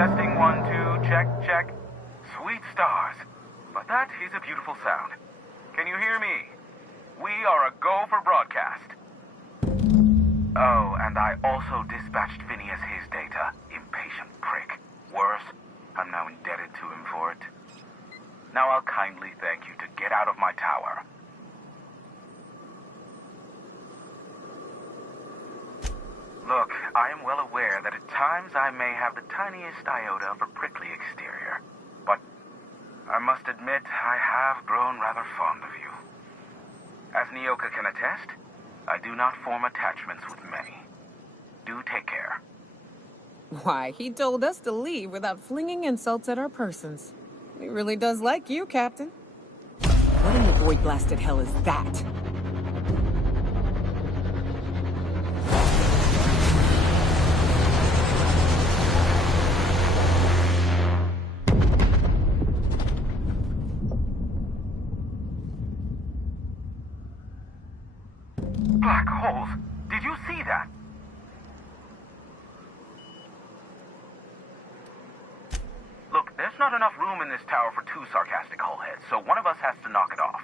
Testing 1, 2, check, check. Sweet stars. But that is a beautiful sound. Can you hear me? We are a go for broadcast. Oh, and I also dispatched Phineas his data. Impatient prick. Worse, I'm now indebted to him for it. Now I'll kindly thank you to get out of my tower. Look, I am well aware that at times I may have the tiniest iota of a prickly exterior, but I must admit I have grown rather fond of you. As Nyoka can attest, I do not form attachments with many. Do take care. Why, he told us to leave without flinging insults at our persons. He really does like you, Captain. What in the void-blasted hell is that? Black holes! Did you see that? Look, there's not enough room in this tower for two sarcastic hullheads, so one of us has to knock it off.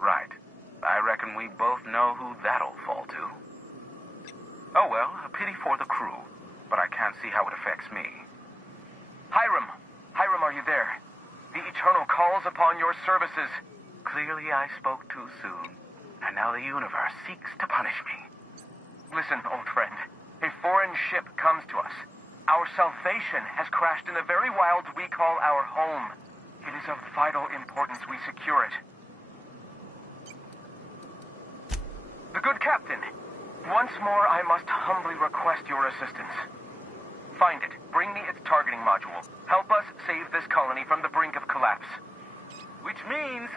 Right. I reckon we both know who that'll fall to. Oh well, a pity for the crew, but I can't see how it affects me. Hiram! Hiram, are you there? The Eternal calls upon your services. Clearly I spoke too soon. And now the universe seeks to punish me. Listen, old friend. A foreign ship comes to us. Our salvation has crashed in the very wilds we call our home. It is of vital importance we secure it. The good captain. Once more, I must humbly request your assistance. Find it. Bring me its targeting module. Help us save this colony from the brink of collapse. Which means...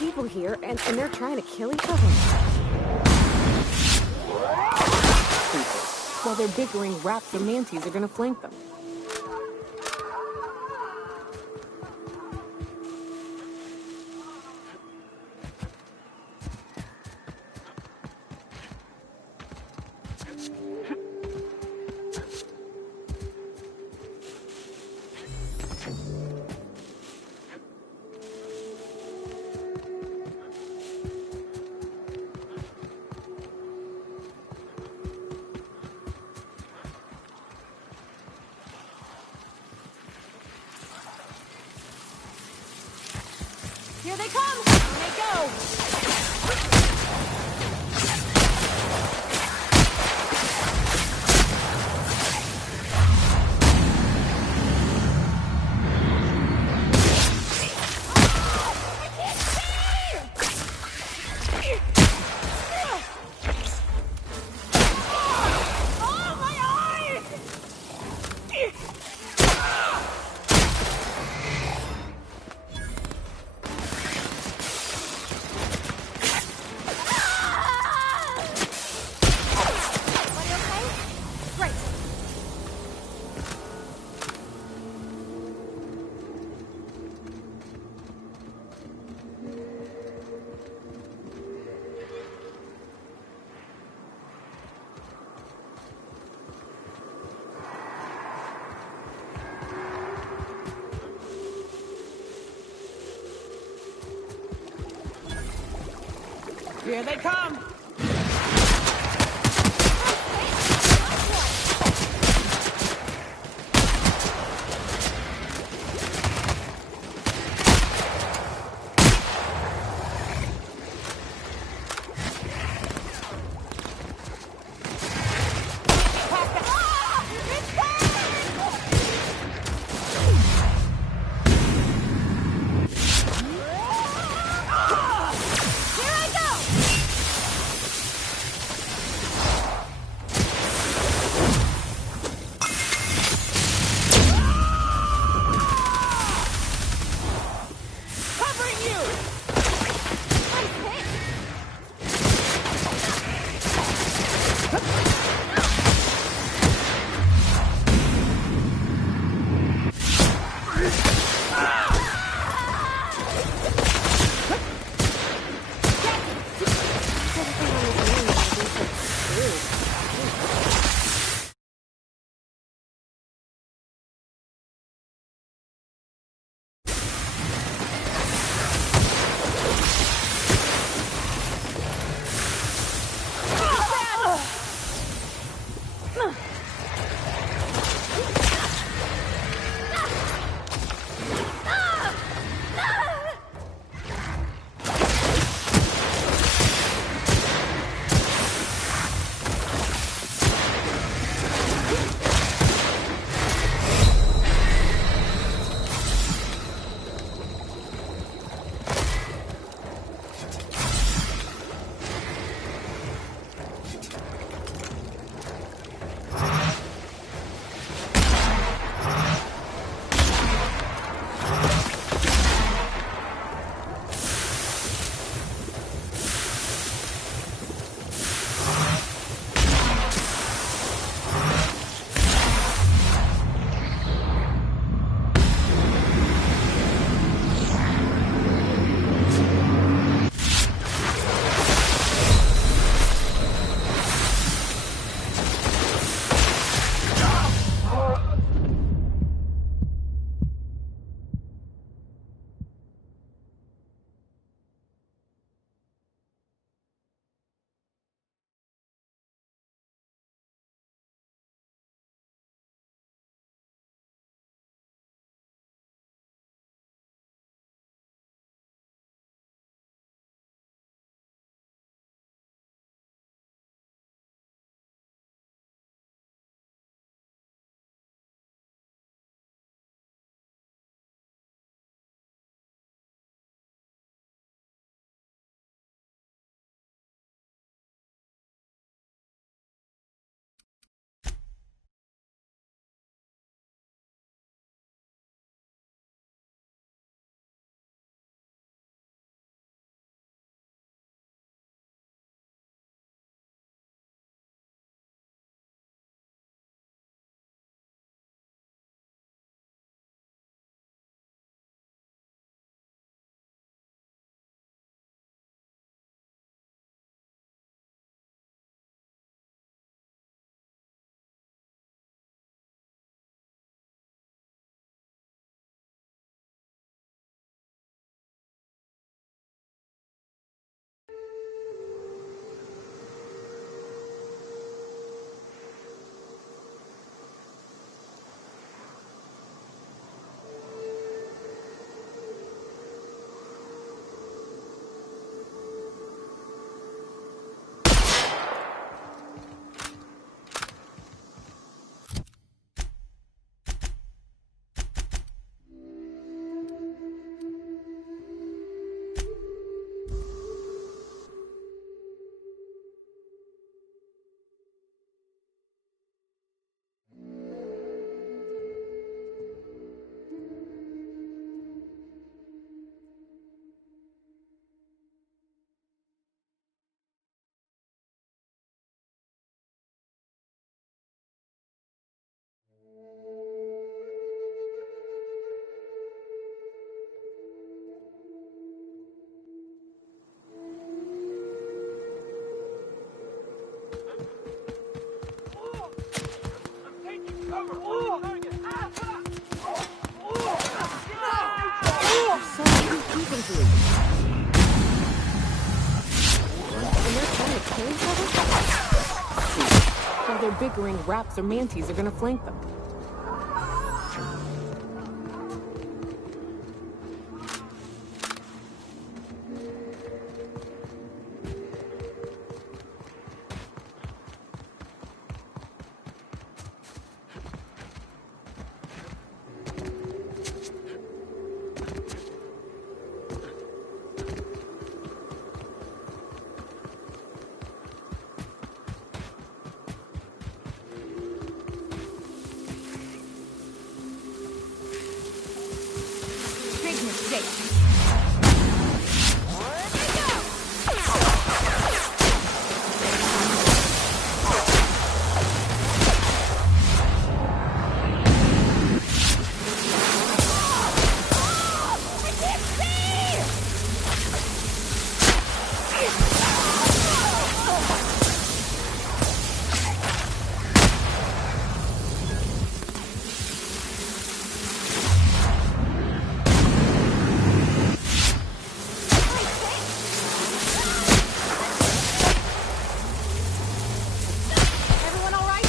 People here, and they're trying to kill each other. While they're bickering, rats and manties are gonna flank them. Here they come! Here they go! Here they come. they're bickering, raps or manties are gonna flank them. Big mistake. Everyone all right?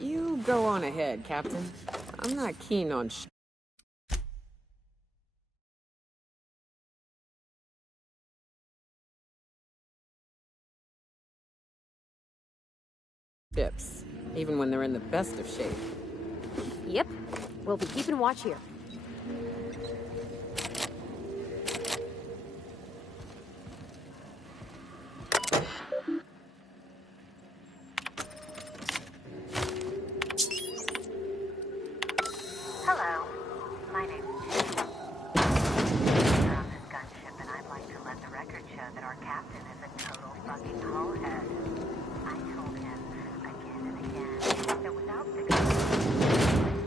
You go on ahead, Captain. I'm not keen on ships, even when they're in the best of shape. Yep. We'll be keeping watch here. Hello, my name's Jane. We're on this gunship, and I'd like to let the record show that our captain is a total fucking hullhead. I told him again and again that without fixing the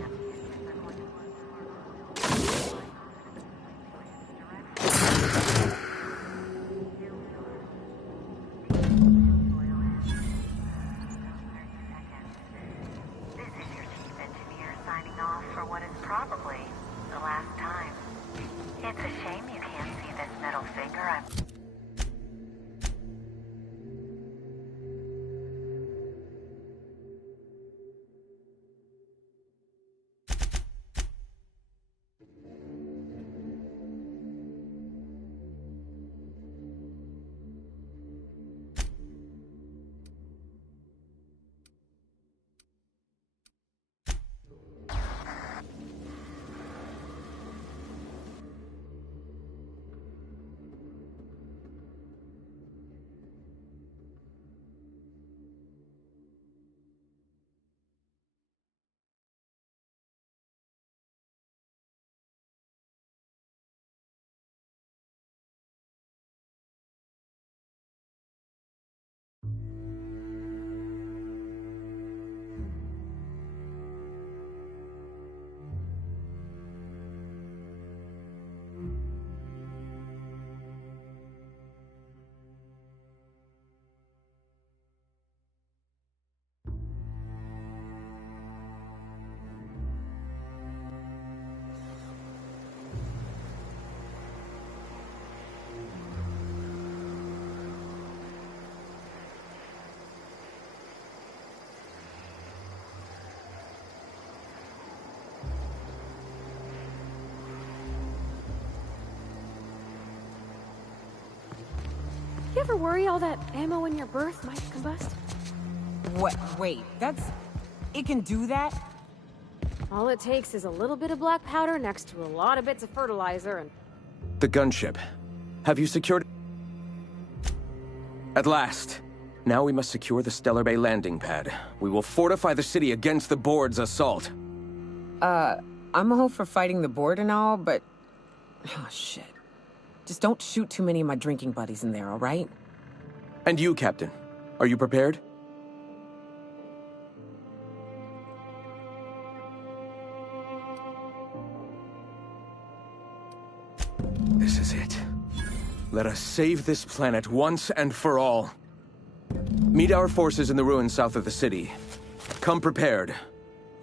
engines, we're going to lose our This is your chief engineer signing off for what is probably the last time. It's a shame you can't see this middle finger I'm... ever worry all that ammo in your berth might combust? What? Wait, it can do that? All it takes is a little bit of black powder next to a lot of bits of fertilizer and... The gunship. Have you secured... At last. Now we must secure the Stellar Bay landing pad. We will fortify the city against the board's assault. I'm all for fighting the board and all, but... Oh, shit. Just don't shoot too many of my drinking buddies in there, all right? And you, Captain. Are you prepared? This is it. Let us save this planet once and for all. Meet our forces in the ruins south of the city. Come prepared.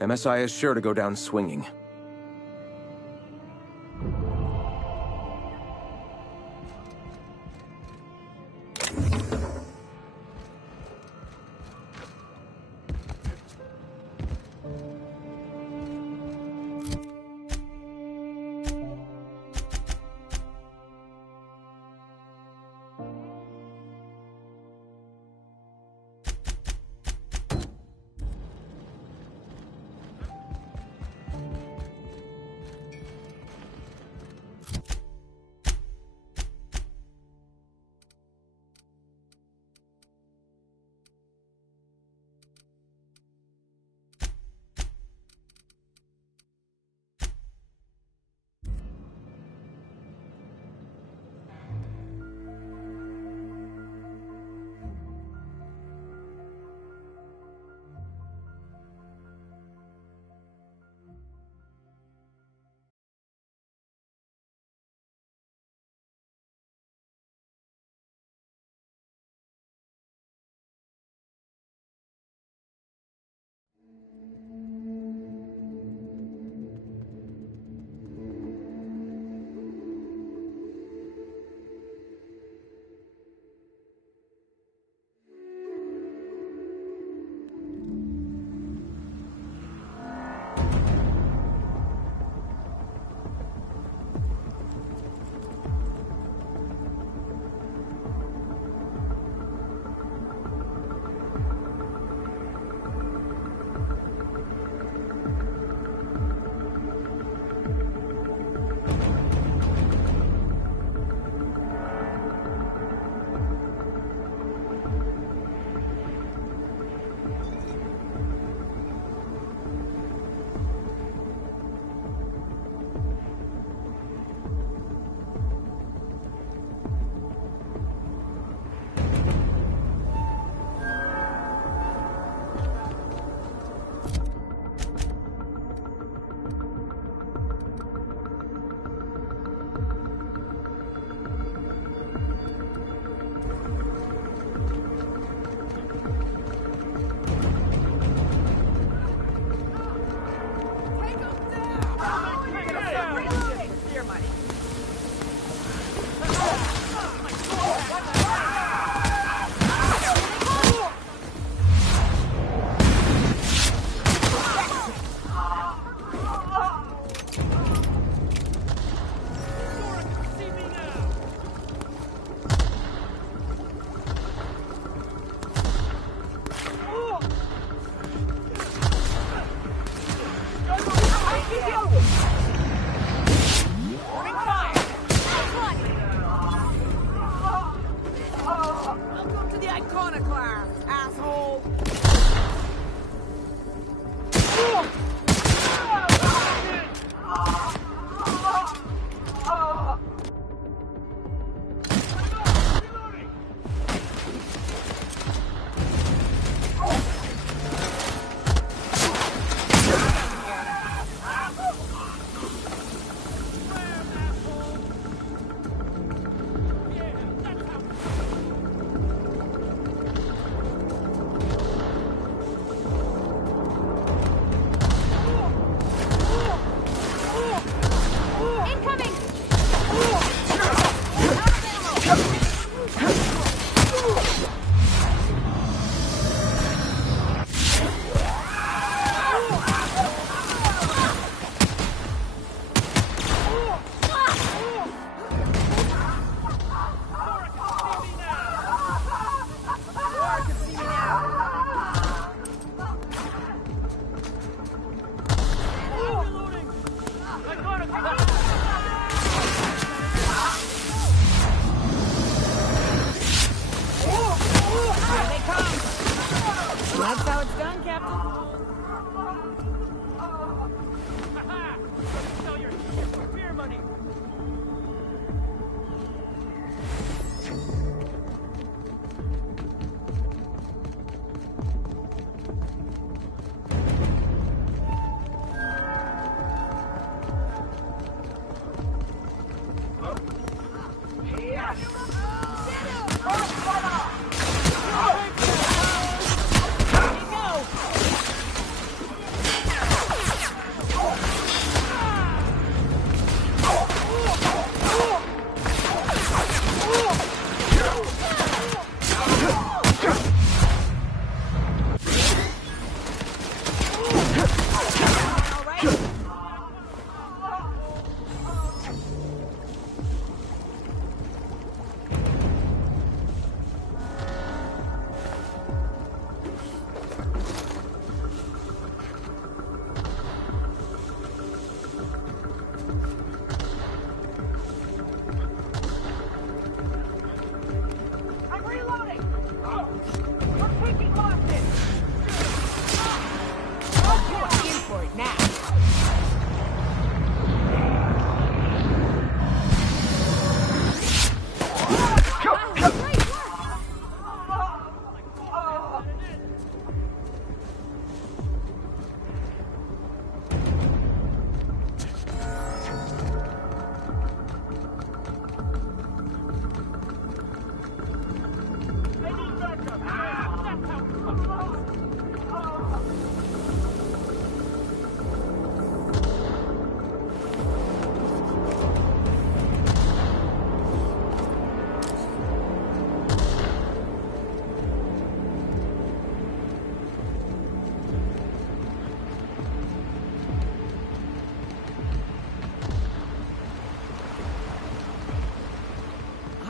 MSI is sure to go down swinging.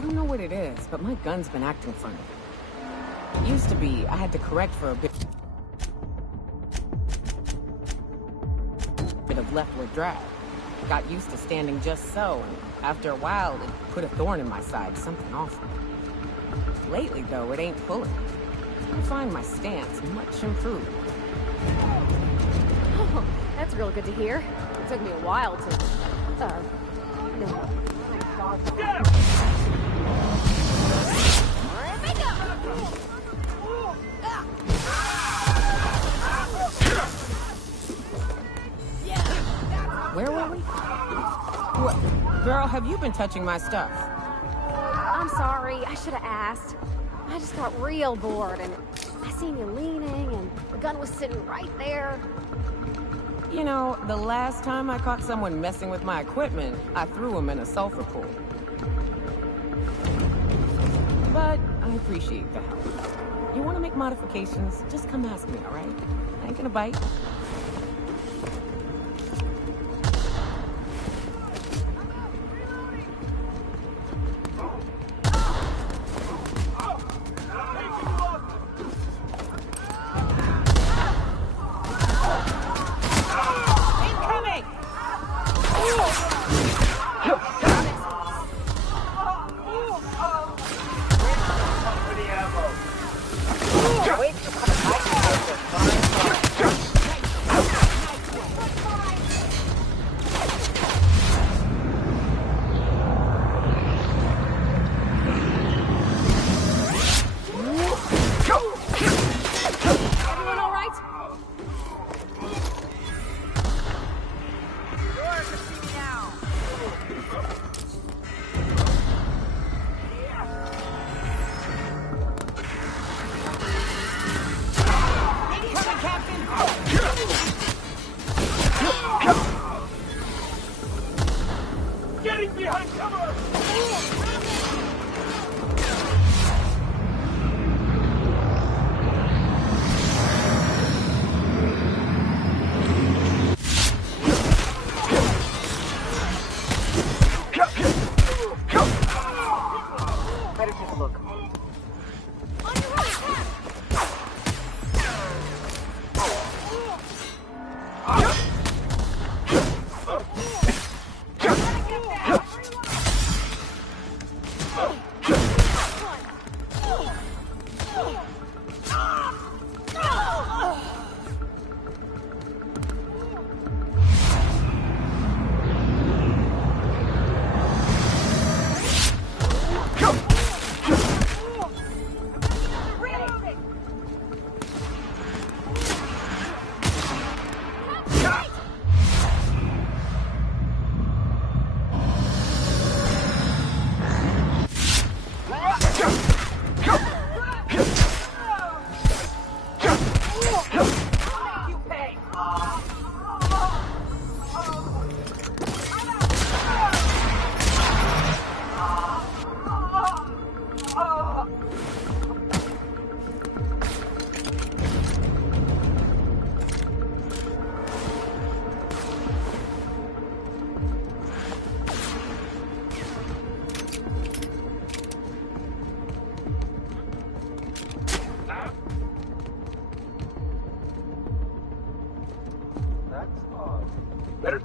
I don't know what it is, but my gun's been acting funny. It used to be I had to correct for a bit of leftward drag. Got used to standing just so, and after a while, it put a thorn in my side, something awful. Lately, though, it ain't pulling. I find my stance much improved. Oh, that's real good to hear. It took me a while to, Where were we? What? Girl, have you been touching my stuff? I'm sorry, I should have asked. I just got real bored, and I seen you leaning, and the gun was sitting right there. You know, the last time I caught someone messing with my equipment, I threw him in a sulfur pool. But I appreciate the help. You want to make modifications? Just come ask me, all right? I ain't gonna bite.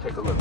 take a look.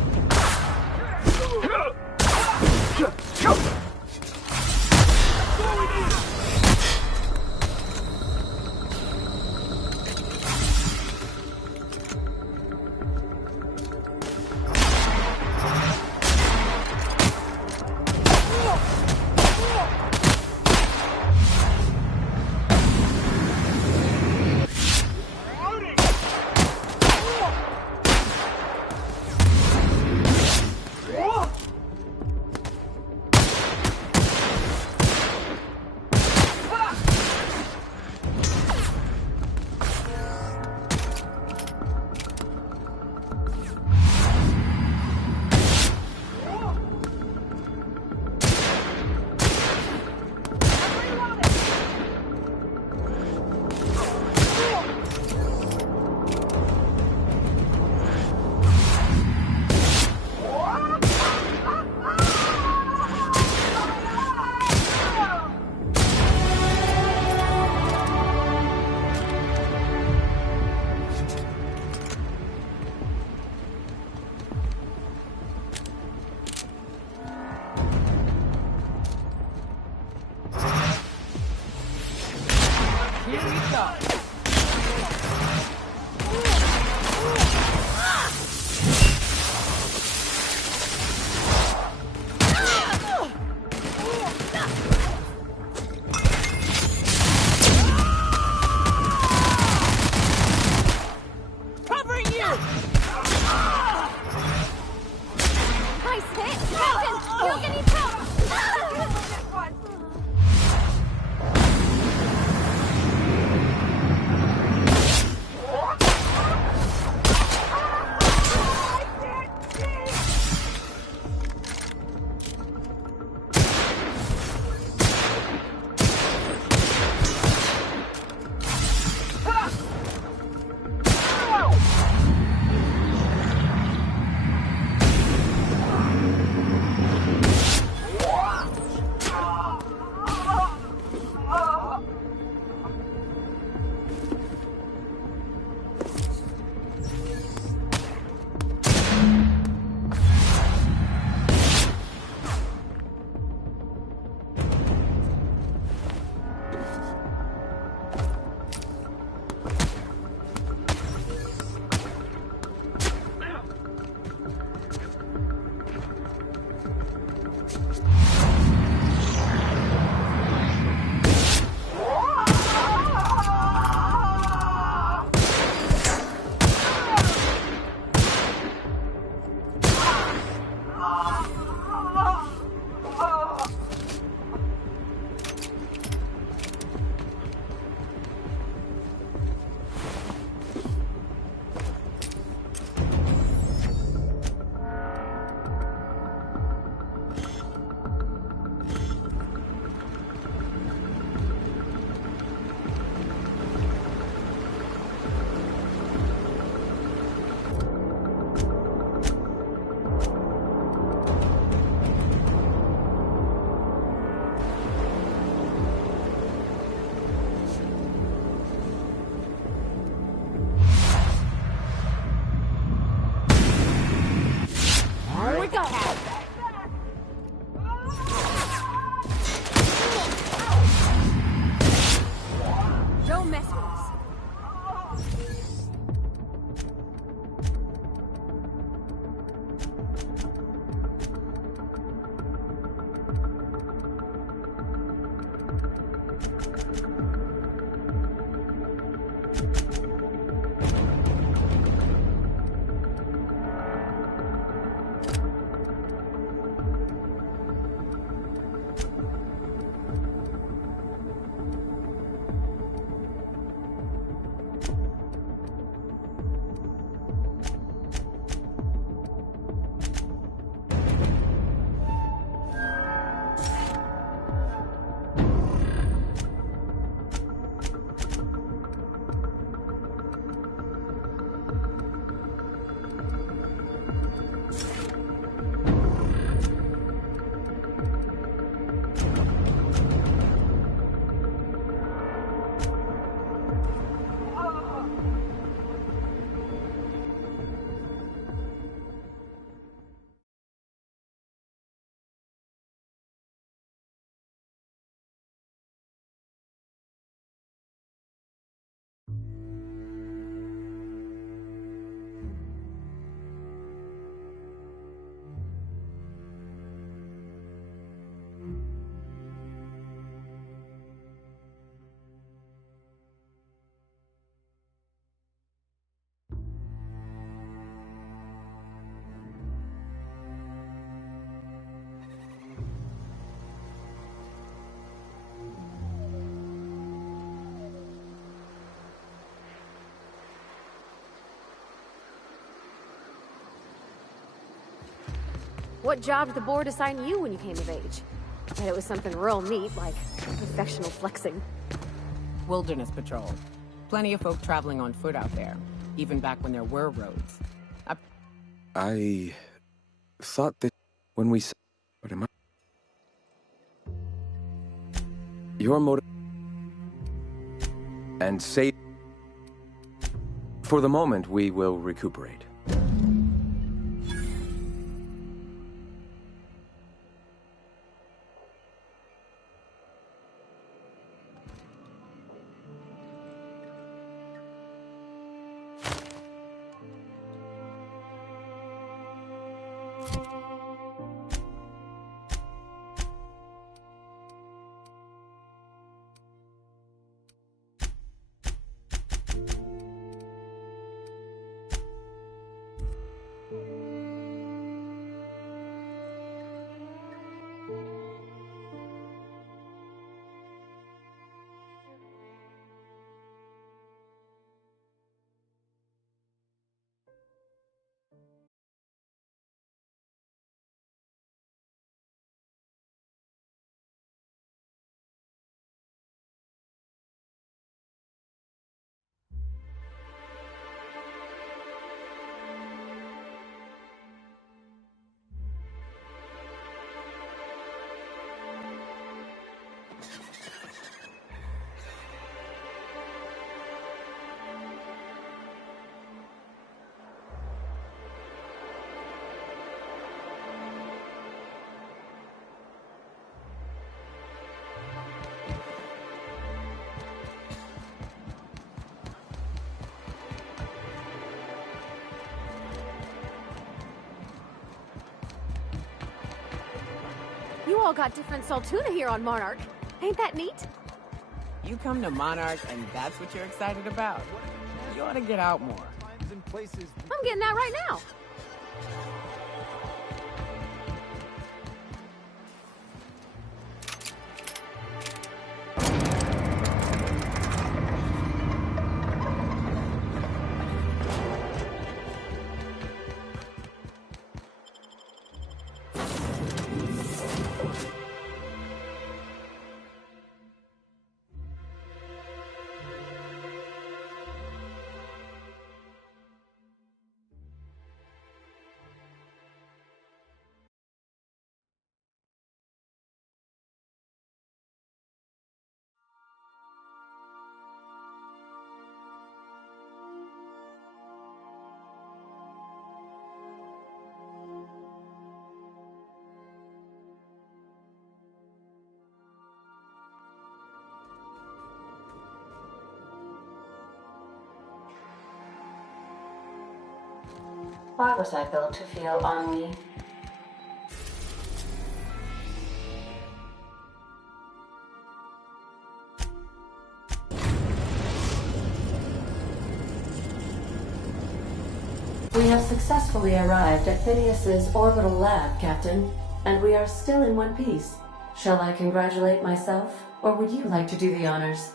Here we go. Covering you! Nice hit! Captain! Logan needs help! What job did the board assign you when you came of age? Bet it was something real neat, like professional flexing. Wilderness patrol. Plenty of folk traveling on foot out there, even back when there were roads. I thought that when we... What am I... Your motive... And say... For the moment, we will recuperate. You all got different Saltuna here on Monarch. Ain't that neat? You come to Monarch and that's what you're excited about? You ought to get out more. I'm getting out right now. Why was I built to feel ennui? We have successfully arrived at Phineas's orbital lab, Captain, and we are still in one piece. Shall I congratulate myself, or would you like to do the honors?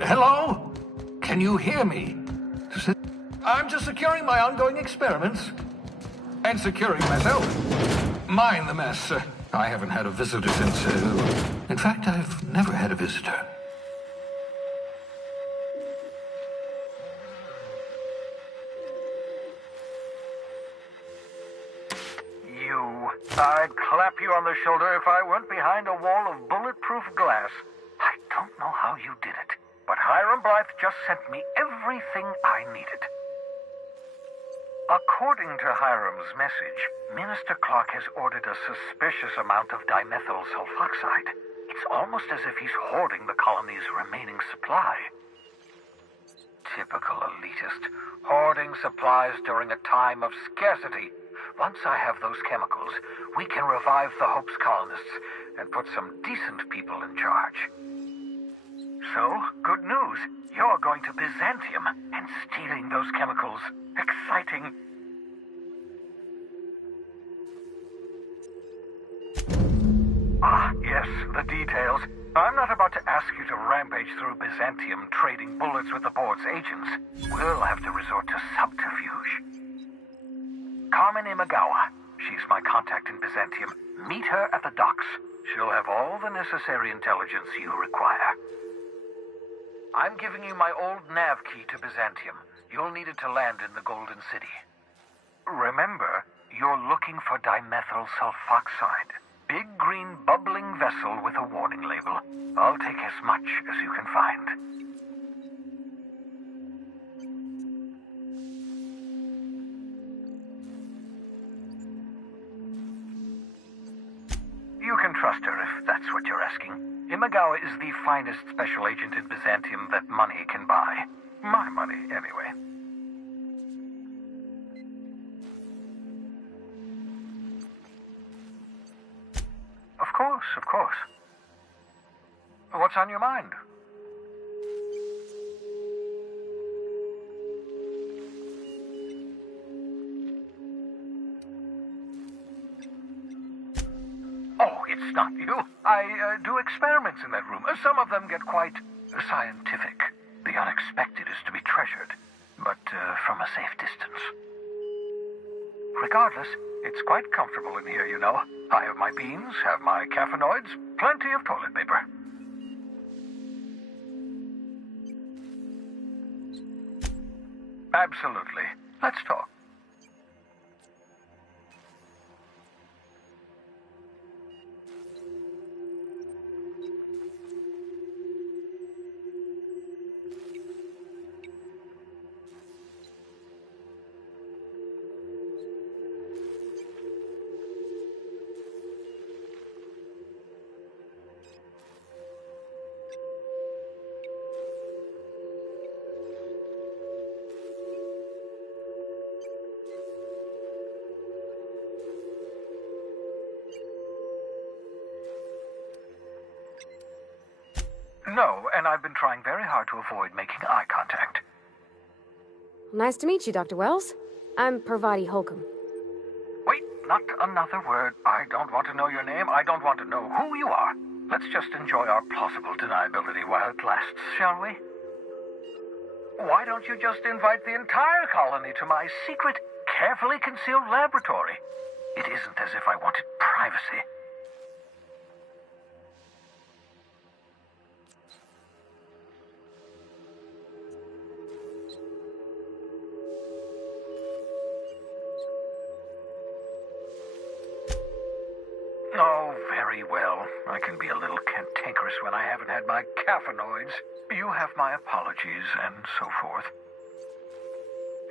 Hello? Can you hear me? I'm just securing my ongoing experiments. And securing myself. Mind the mess. I haven't had a visitor since... in fact, I've never had a visitor. I'd clap you on the shoulder if I weren't behind a wall of bulletproof glass. I don't know how you did it, but Hiram Blythe just sent me everything I needed. According to Hiram's message, Minister Clark has ordered a suspicious amount of dimethyl sulfoxide. It's almost as if he's hoarding the colony's remaining supply. Typical elitist, hoarding supplies during a time of scarcity. Once I have those chemicals, we can revive the Hope's colonists and put some decent people in charge. So, good news. You're going to Byzantium, and stealing those chemicals. Exciting. Ah, yes, the details. I'm not about to ask you to rampage through Byzantium trading bullets with the board's agents. We'll have to resort to subterfuge. Carmen Imagawa. She's my contact in Byzantium. Meet her at the docks. She'll have all the necessary intelligence you require. I'm giving you my old nav key to Byzantium. You'll need it to land in the Golden City. Remember, you're looking for dimethyl sulfoxide. Big green bubbling vessel with a warning label. I'll take as much as you can find. You can trust her if that's what you're asking. Imagawa is the finest special agent in Byzantium that money can buy. My money, anyway. Of course, of course. What's on your mind? Oh, it's not you. I do experiments in that room. Some of them get quite scientific. The unexpected is to be treasured, but from a safe distance. Regardless, it's quite comfortable in here, you know. I have my beans, have my caffeinoids, plenty of toilet paper. Absolutely. Let's talk. No, and I've been trying very hard to avoid making eye contact. Nice to meet you, Dr. Wells. I'm Parvati Holcomb. Wait, not another word. I don't want to know your name. I don't want to know who you are. Let's just enjoy our plausible deniability while it lasts, shall we? Why don't you just invite the entire colony to my secret, carefully concealed laboratory? It isn't as if I wanted privacy. Oh, very well. I can be a little cantankerous when I haven't had my caffeinoids. You have my apologies, and so forth.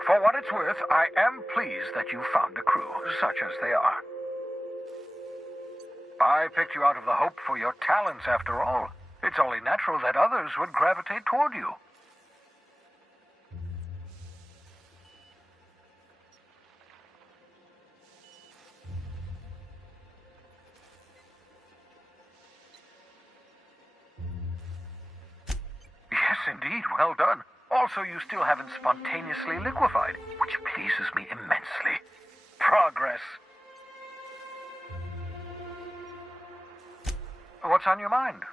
For what it's worth, I am pleased that you found a crew, such as they are. I picked you out of the Hope for your talents, after all. It's only natural that others would gravitate toward you. Yes, indeed. Well done. Also, you still haven't spontaneously liquefied, which pleases me immensely. Progress. What's on your mind?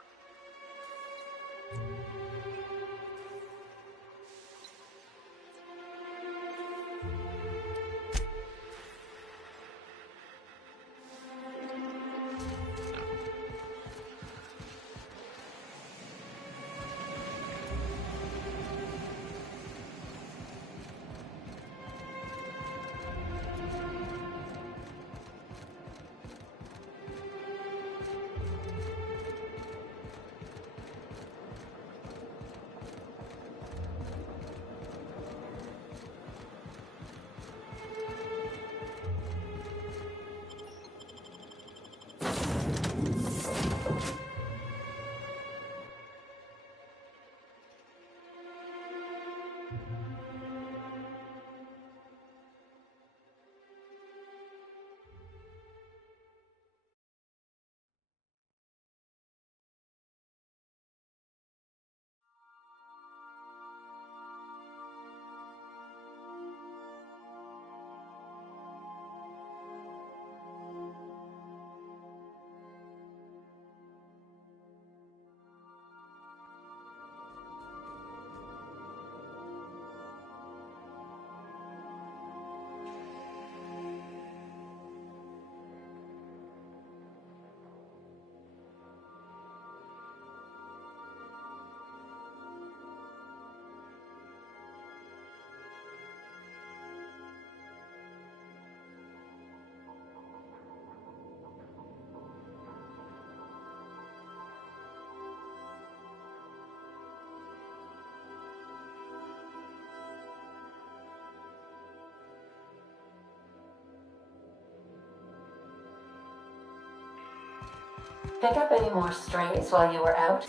Pick up any more strays while you were out?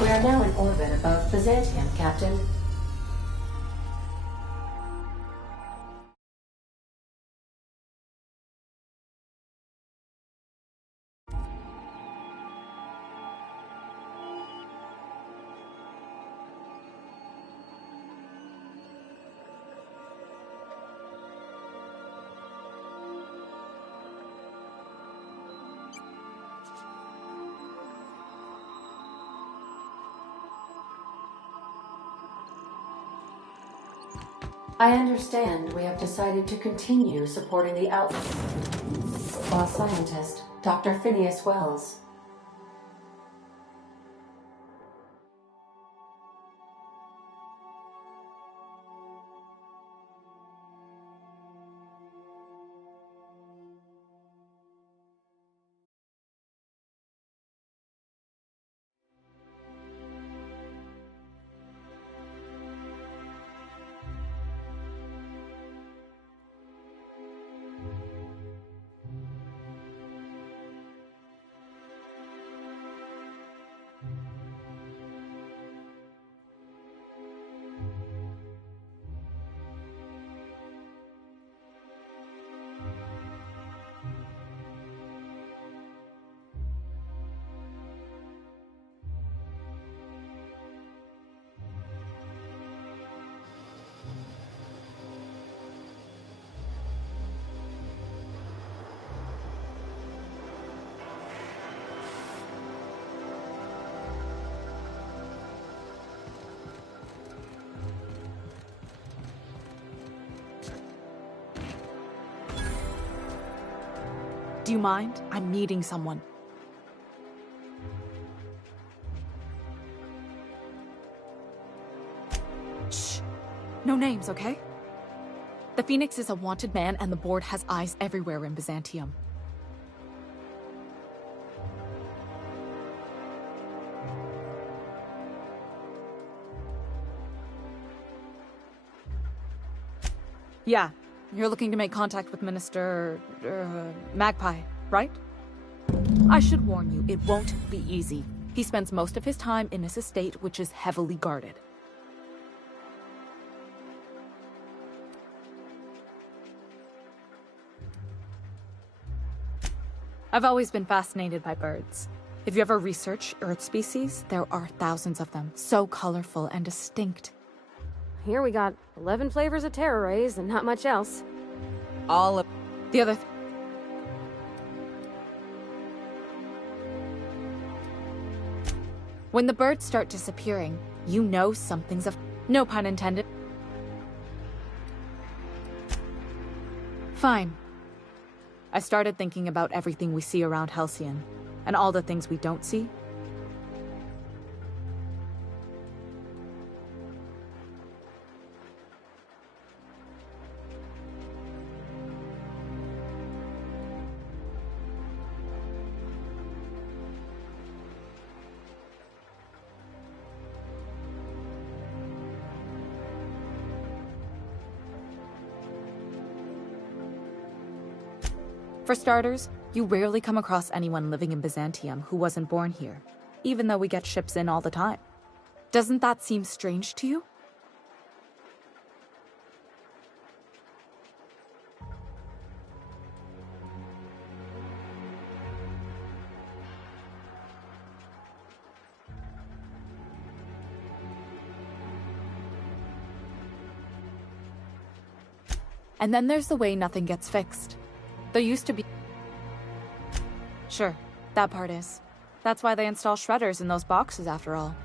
We are now in orbit above Byzantium, Captain. I understand we have decided to continue supporting the Boss Scientist, Dr. Phineas Wells. Do you mind? I'm meeting someone. Shh. No names, okay? The Phoenix is a wanted man, and the board has eyes everywhere in Byzantium. Yeah, you're looking to make contact with Minister... Magpie, right? I should warn you, it won't be easy. He spends most of his time in his estate, which is heavily guarded. I've always been fascinated by birds. If you ever research Earth species, there are thousands of them, so colorful and distinct. Here we got 11 flavors of terror rays and not much else. All of The other When the birds start disappearing, you know something's no pun intended. Fine. I started thinking about everything we see around Halcyon, and all the things we don't see. For starters, you rarely come across anyone living in Byzantium who wasn't born here, even though we get ships in all the time. Doesn't that seem strange to you? And then there's the way nothing gets fixed. There used to be... Sure, that part is. That's why they install shredders in those boxes after all.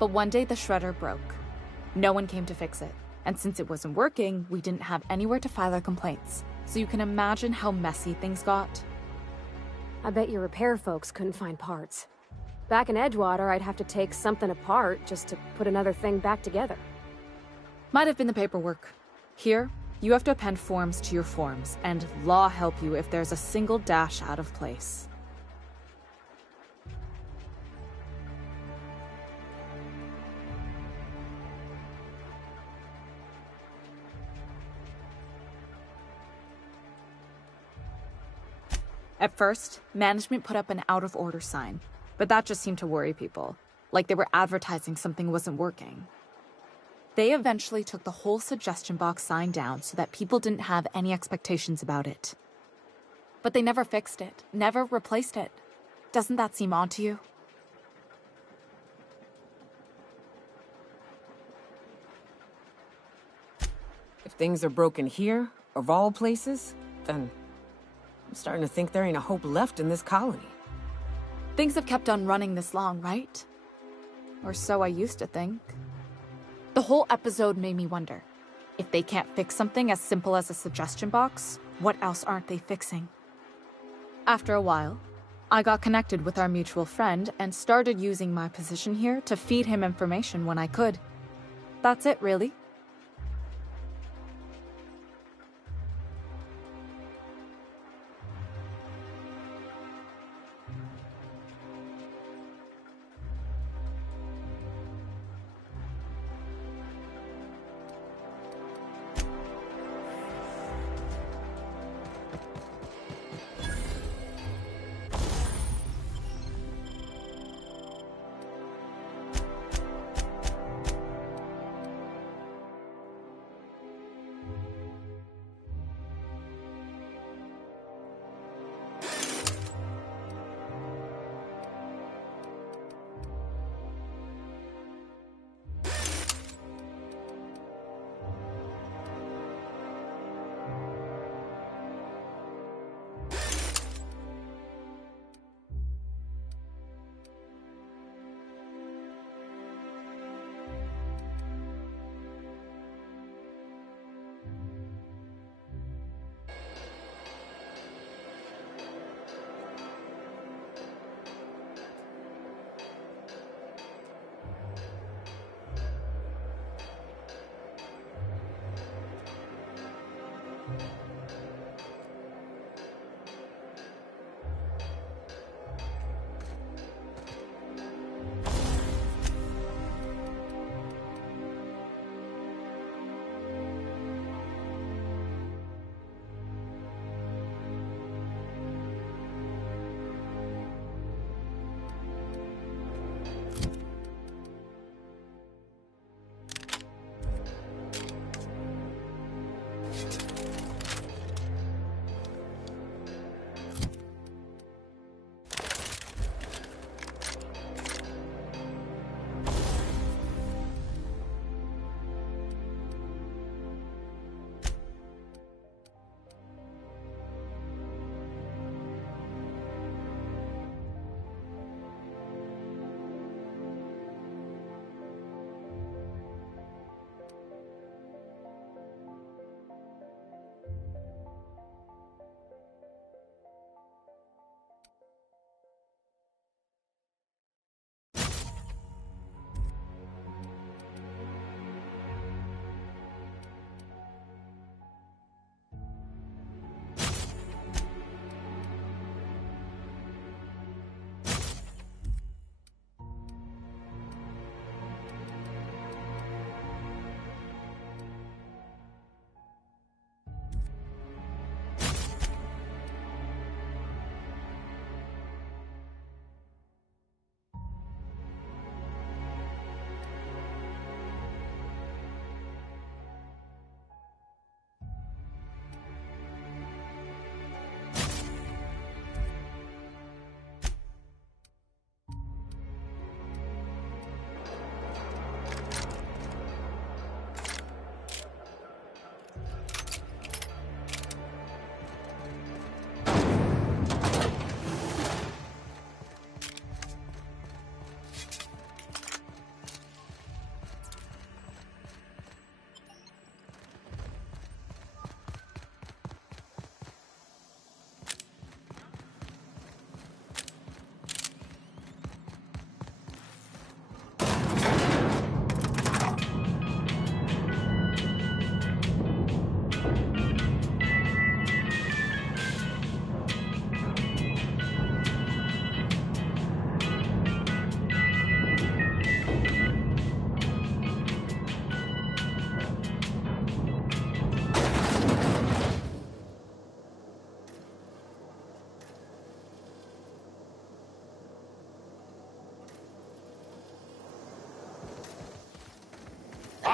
But one day the shredder broke. No one came to fix it. And since it wasn't working, we didn't have anywhere to file our complaints. So you can imagine how messy things got. I bet your repair folks couldn't find parts. Back in Edgewater, I'd have to take something apart just to put another thing back together. Might have been the paperwork. Here, you have to append forms to your forms, and law help you if there's a single dash out of place. At first, management put up an out-of-order sign, but that just seemed to worry people, like they were advertising something wasn't working. They eventually took the whole suggestion box sign down so that people didn't have any expectations about it. But they never fixed it, never replaced it. Doesn't that seem odd to you? If things are broken here, of all places, then I'm starting to think there ain't a hope left in this colony. Things have kept on running this long, right? Or so I used to think. The whole episode made me wonder, if they can't fix something as simple as a suggestion box, what else aren't they fixing? After a while, I got connected with our mutual friend and started using my position here to feed him information when I could. That's it, really.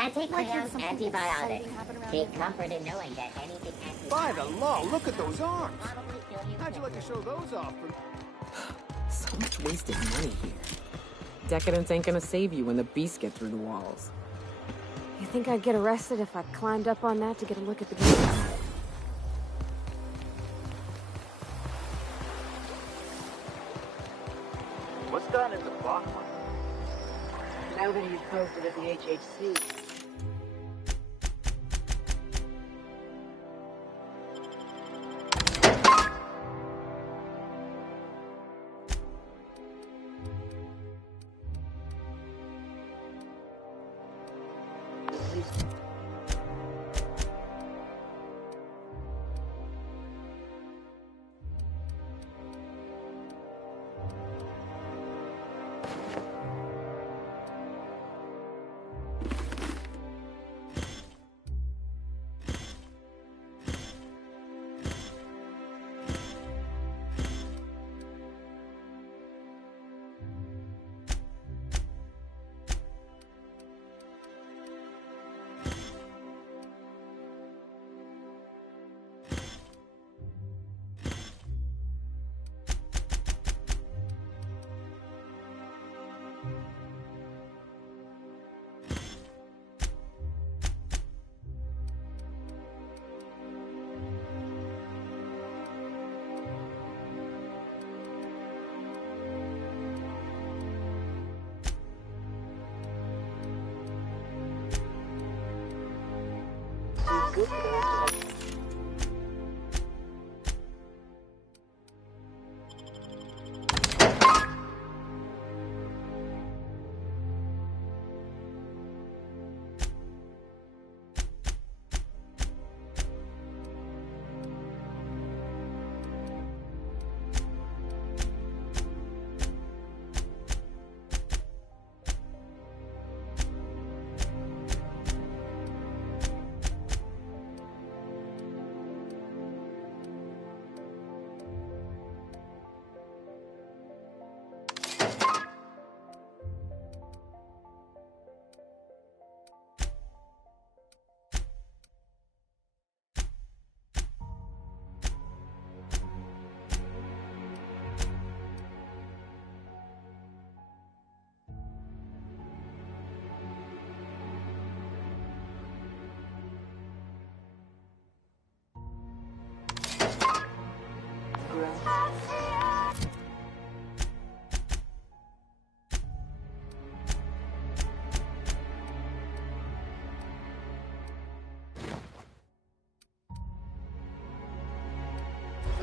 Anti-cramp antibiotic. Take comfort in knowing that anything By the antibiotic... law, look at those arms! How'd you like to show those off? So much wasted money here. Decadence ain't gonna save you when the beasts get through the walls. You think I'd get arrested if I climbed up on that to get a look at the gates? What's gone into Bachman? Now that you've posted at the HHC.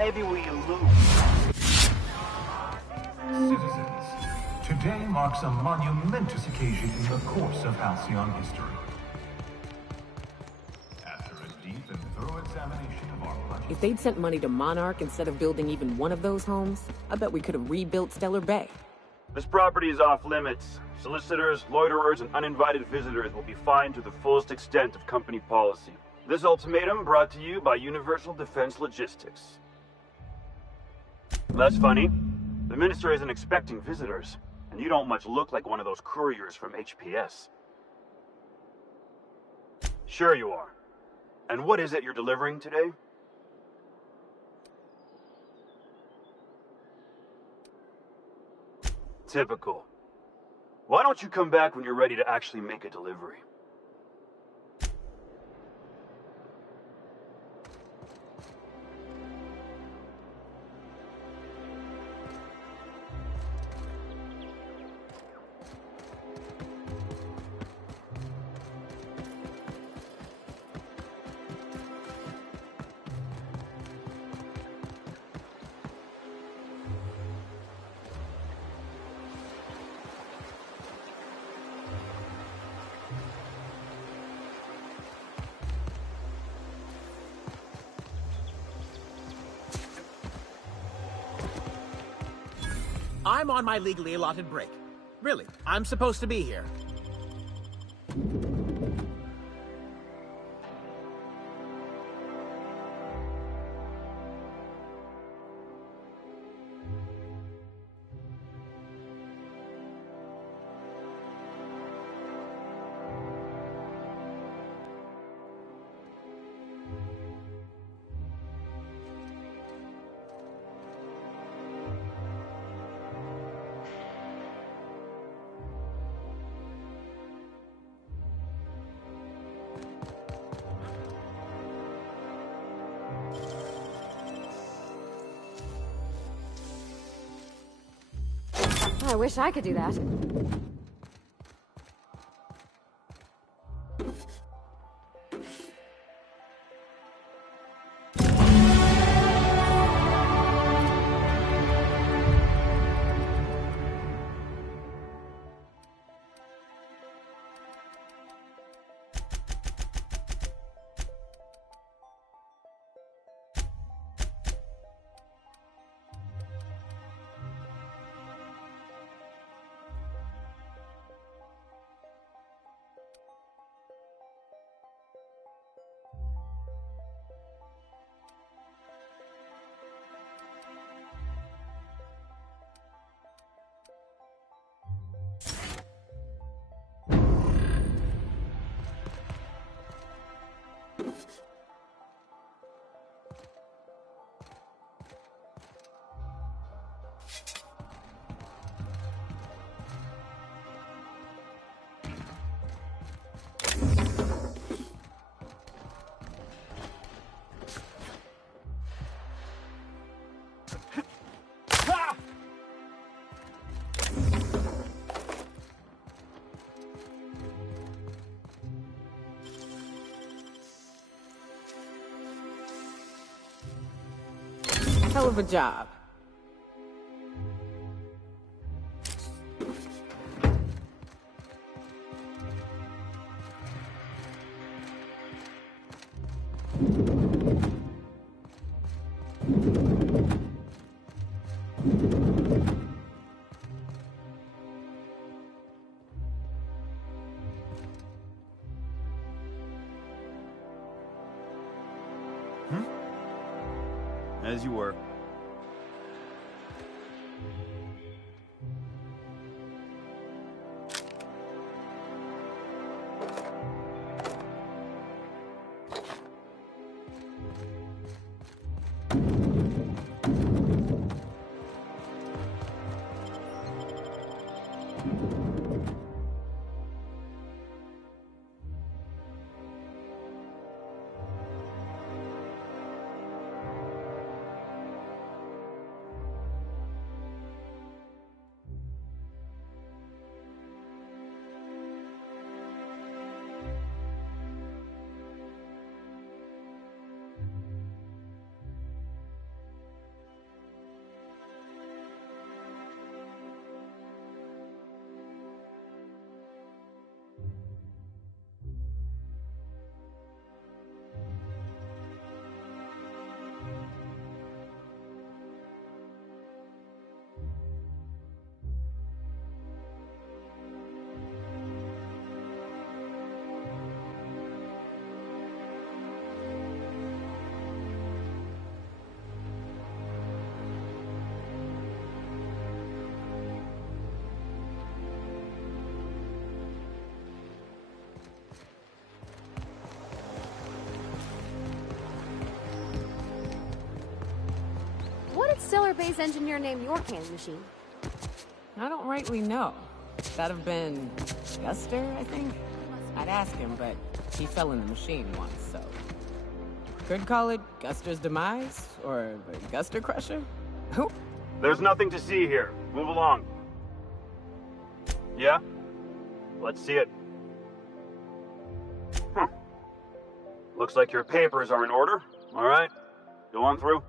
Maybe we lose. Citizens, today marks a monumentous occasion in the course of Halcyon history. After a deep and thorough examination of our budget... If they'd sent money to Monarch instead of building even one of those homes, I bet we could have rebuilt Stellar Bay. This property is off limits. Solicitors, loiterers, and uninvited visitors will be fined to the fullest extent of company policy. This ultimatum brought to you by Universal Defense Logistics. That's funny. The minister isn't expecting visitors, and you don't much look like one of those couriers from HPS. Sure you are. And what is it you're delivering today? Typical. Why don't you come back when you're ready to actually make a delivery? I'm on my legally allotted break. Really, I'm supposed to be here. I wish I could do that. Hell of a job. As you were. What did Stellar Bay's engineer name your cannon machine? I don't rightly know. That'd have been Guster, I think? I'd ask him, but he fell in the machine once, so... Could call it Guster's Demise, or the Guster Crusher? Who? There's nothing to see here. Move along. Yeah? Let's see it. Looks like your papers are in order. All right. Go on through.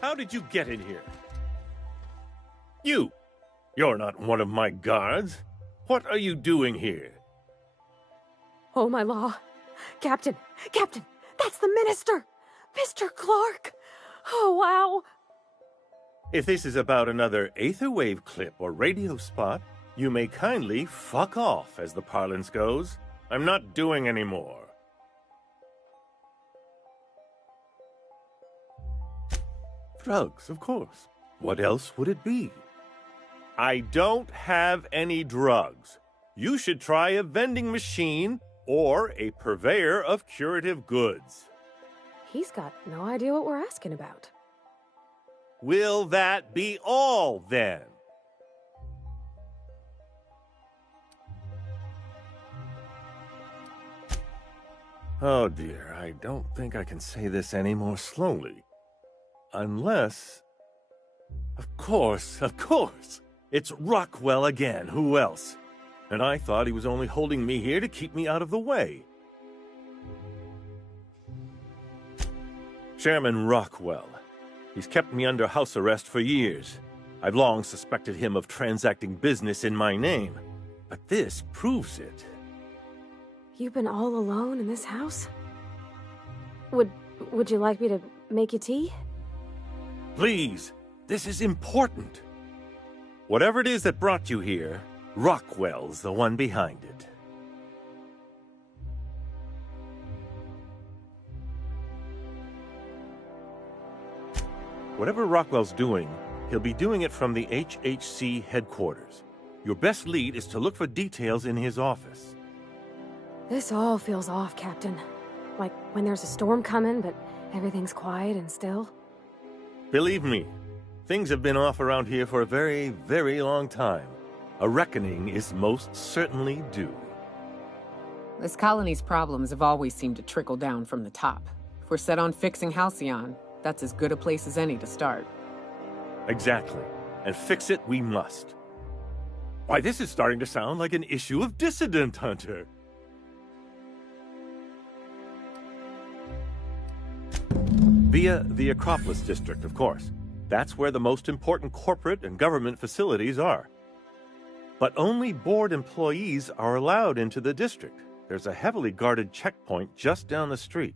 How did you get in here? You're not one of my guards. What are you doing here? Oh, my law. Captain, that's the minister! Mr. Clark! Oh, wow! If this is about another Aetherwave clip or radio spot, you may kindly fuck off, as the parlance goes. I'm not doing any more. Drugs, of course. What else would it be? I don't have any drugs. You should try a vending machine or a purveyor of curative goods. He's got no idea what we're asking about. Will that be all, then? Oh dear, I don't think I can say this any more slowly. Unless... Of course! It's Rockwell again, who else? And I thought he was only holding me here to keep me out of the way. Chairman Rockwell. He's kept me under house arrest for years. I've long suspected him of transacting business in my name. But this proves it. You've been all alone in this house? Would you like me to make you tea? Please, this is important. Whatever it is that brought you here, Rockwell's the one behind it. Whatever Rockwell's doing, he'll be doing it from the HHC headquarters. Your best lead is to look for details in his office. This all feels off, Captain. Like when there's a storm coming, but everything's quiet and still. Believe me, things have been off around here for a very, very long time. A reckoning is most certainly due. This colony's problems have always seemed to trickle down from the top. If we're set on fixing Halcyon, that's as good a place as any to start. Exactly. And fix it we must. Why, this is starting to sound like an issue of Dissident Hunter. Via the Acropolis District, of course. That's where the most important corporate and government facilities are. But only board employees are allowed into the district. There's a heavily guarded checkpoint just down the street.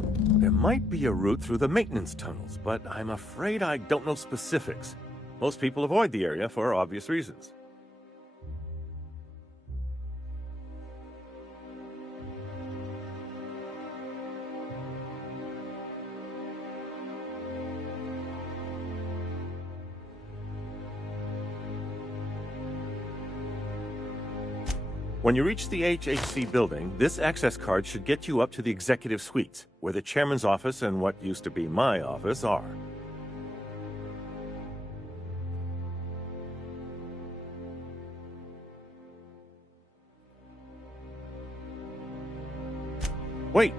There might be a route through the maintenance tunnels, but I'm afraid I don't know specifics. Most people avoid the area for obvious reasons. When you reach the HHC building, this access card should get you up to the executive suites, where the chairman's office and what used to be my office are. Wait!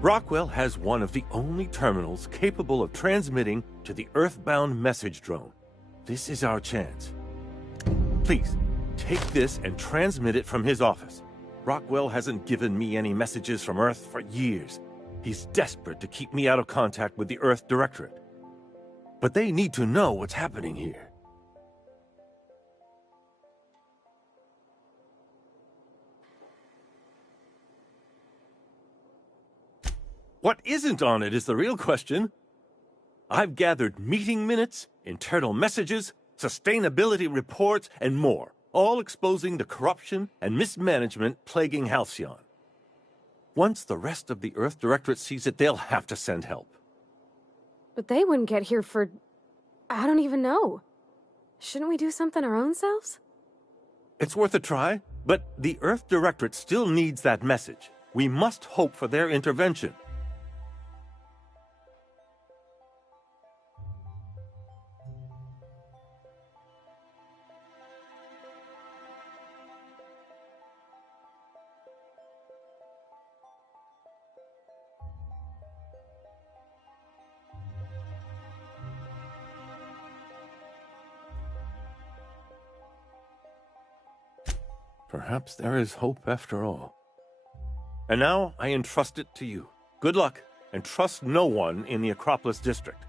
Rockwell has one of the only terminals capable of transmitting to the Earthbound message drone. This is our chance. Please, take this and transmit it from his office. Rockwell hasn't given me any messages from Earth for years. He's desperate to keep me out of contact with the Earth Directorate. But they need to know what's happening here. What isn't on it is the real question. I've gathered meeting minutes, internal messages, sustainability reports, and more, all exposing the corruption and mismanagement plaguing Halcyon. Once the rest of the Earth Directorate sees it, they'll have to send help. But they wouldn't get here for... I don't even know. Shouldn't we do something our own selves? It's worth a try, but the Earth Directorate still needs that message. We must hope for their intervention. Perhaps there is hope after all. And now I entrust it to you. Good luck, and trust no one in the Acropolis District.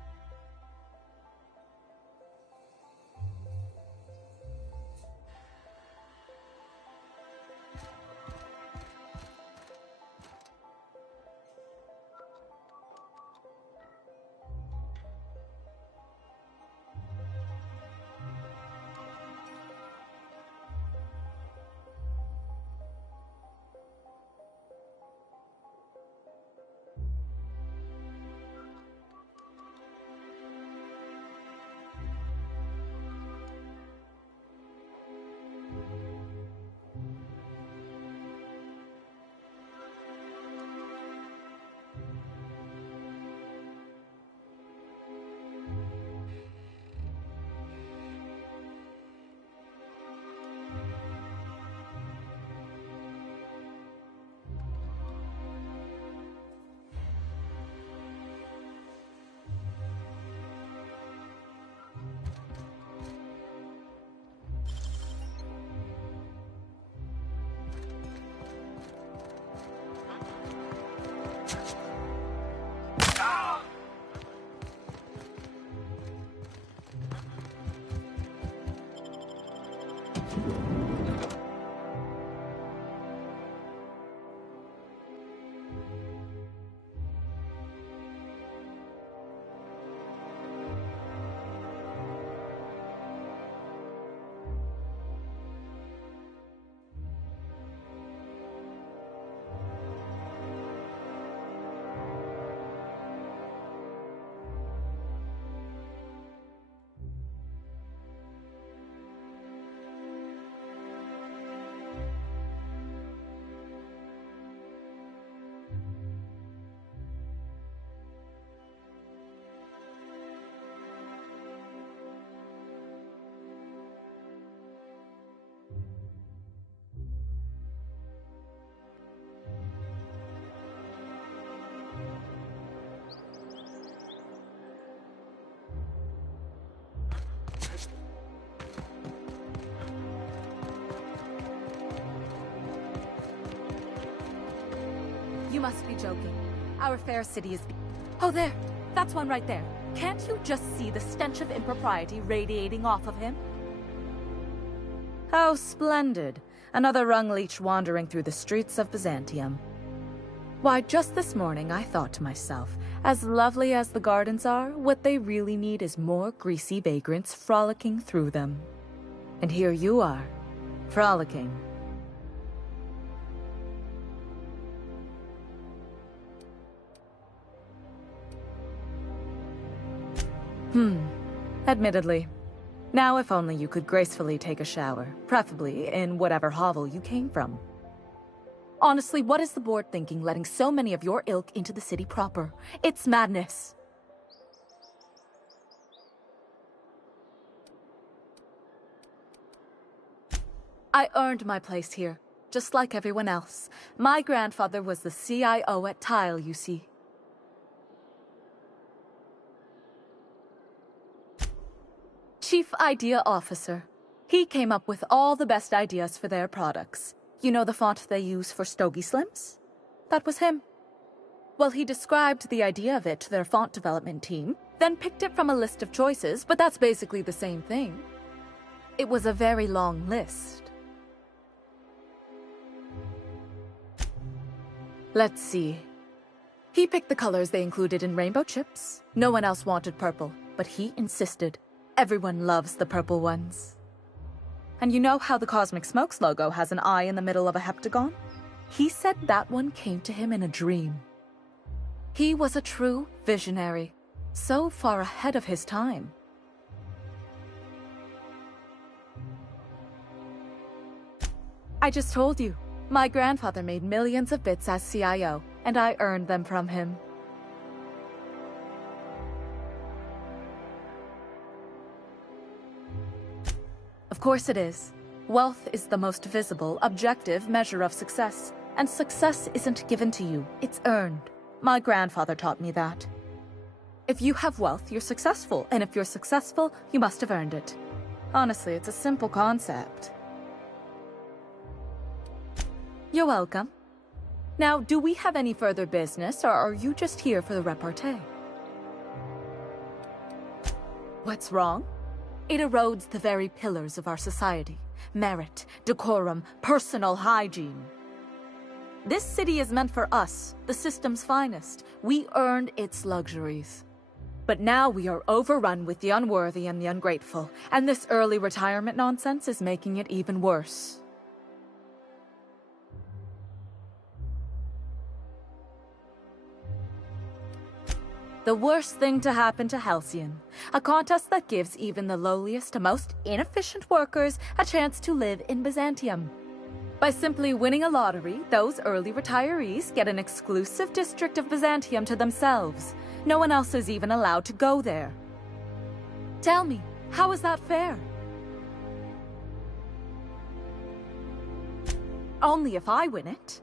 You must be joking. Our fair city is... Oh, there! That's one right there. Can't you just see the stench of impropriety radiating off of him? How splendid. Another rung leech wandering through the streets of Byzantium. Why, just this morning I thought to myself, as lovely as the gardens are, what they really need is more greasy vagrants frolicking through them. And here you are, frolicking. Admittedly. Now if only you could gracefully take a shower, preferably in whatever hovel you came from. Honestly, what is the board thinking letting so many of your ilk into the city proper? It's madness. I earned my place here, just like everyone else. My grandfather was the CIO at Tile, you see. Chief Idea Officer. He came up with all the best ideas for their products. You know the font they use for Stogie Slims? That was him. Well, he described the idea of it to their font development team, then picked it from a list of choices, but that's basically the same thing. It was a very long list. Let's see. He picked the colors they included in rainbow chips. No one else wanted purple, but he insisted. Everyone loves the purple ones. And you know how the Cosmic Smokes logo has an eye in the middle of a heptagon? He said that one came to him in a dream. He was a true visionary, so far ahead of his time. I just told you, my grandfather made millions of bits as CIO, and I earned them from him. Of course it is. Wealth is the most visible, objective measure of success. And success isn't given to you, it's earned. My grandfather taught me that. If you have wealth, you're successful. And if you're successful, you must have earned it. Honestly, it's a simple concept. You're welcome. Now, do we have any further business, or are you just here for the repartee? What's wrong? It erodes the very pillars of our society. Merit, decorum, personal hygiene. This city is meant for us, the system's finest. We earned its luxuries. But now we are overrun with the unworthy and the ungrateful, and this early retirement nonsense is making it even worse. The worst thing to happen to Halcyon. A contest that gives even the lowliest, most inefficient workers a chance to live in Byzantium. By simply winning a lottery, those early retirees get an exclusive district of Byzantium to themselves. No one else is even allowed to go there. Tell me, how is that fair? Only if I win it.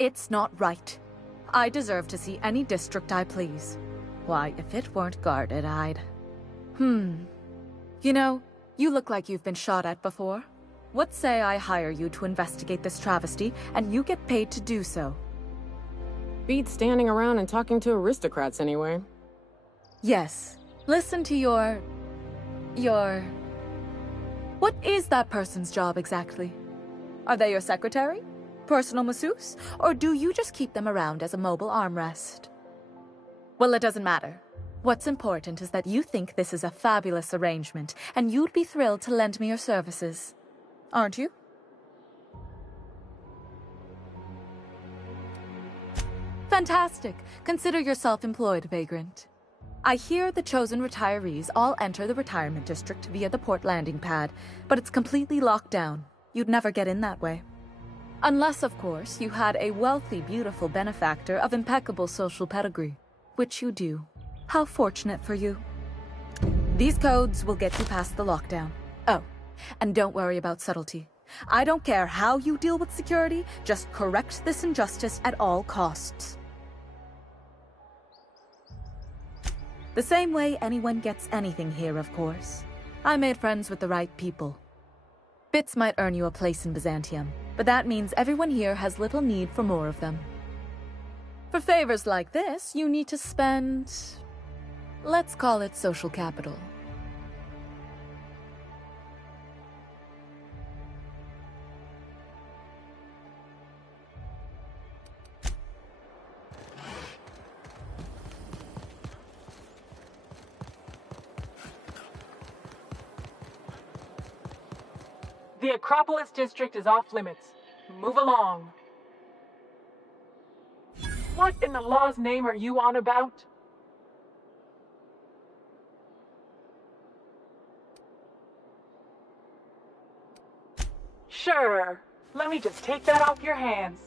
It's not right. I deserve to see any district I please. Why, if it weren't guarded, I'd... You know, you look like you've been shot at before. What say I hire you to investigate this travesty, and you get paid to do so? Beats standing around and talking to aristocrats anyway. Yes. Listen to your... What is that person's job exactly? Are they your secretary? Personal masseuse? Or do you just keep them around as a mobile armrest? Well, it doesn't matter. What's important is that you think this is a fabulous arrangement, and you'd be thrilled to lend me your services. Aren't you? Fantastic. Consider yourself employed, vagrant. I hear the chosen retirees all enter the retirement district via the port landing pad, but it's completely locked down. You'd never get in that way. Unless, of course, you had a wealthy, beautiful benefactor of impeccable social pedigree. Which you do. How fortunate for you. These codes will get you past the lockdown. Oh, and don't worry about subtlety. I don't care how you deal with security, just correct this injustice at all costs. The same way anyone gets anything here, of course. I made friends with the right people. Bits might earn you a place in Byzantium, but that means everyone here has little need for more of them. For favors like this, you need to spend... let's call it social capital. The Acropolis district is off limits. Move along. What in the law's name are you on about? Sure. Let me just take that off your hands.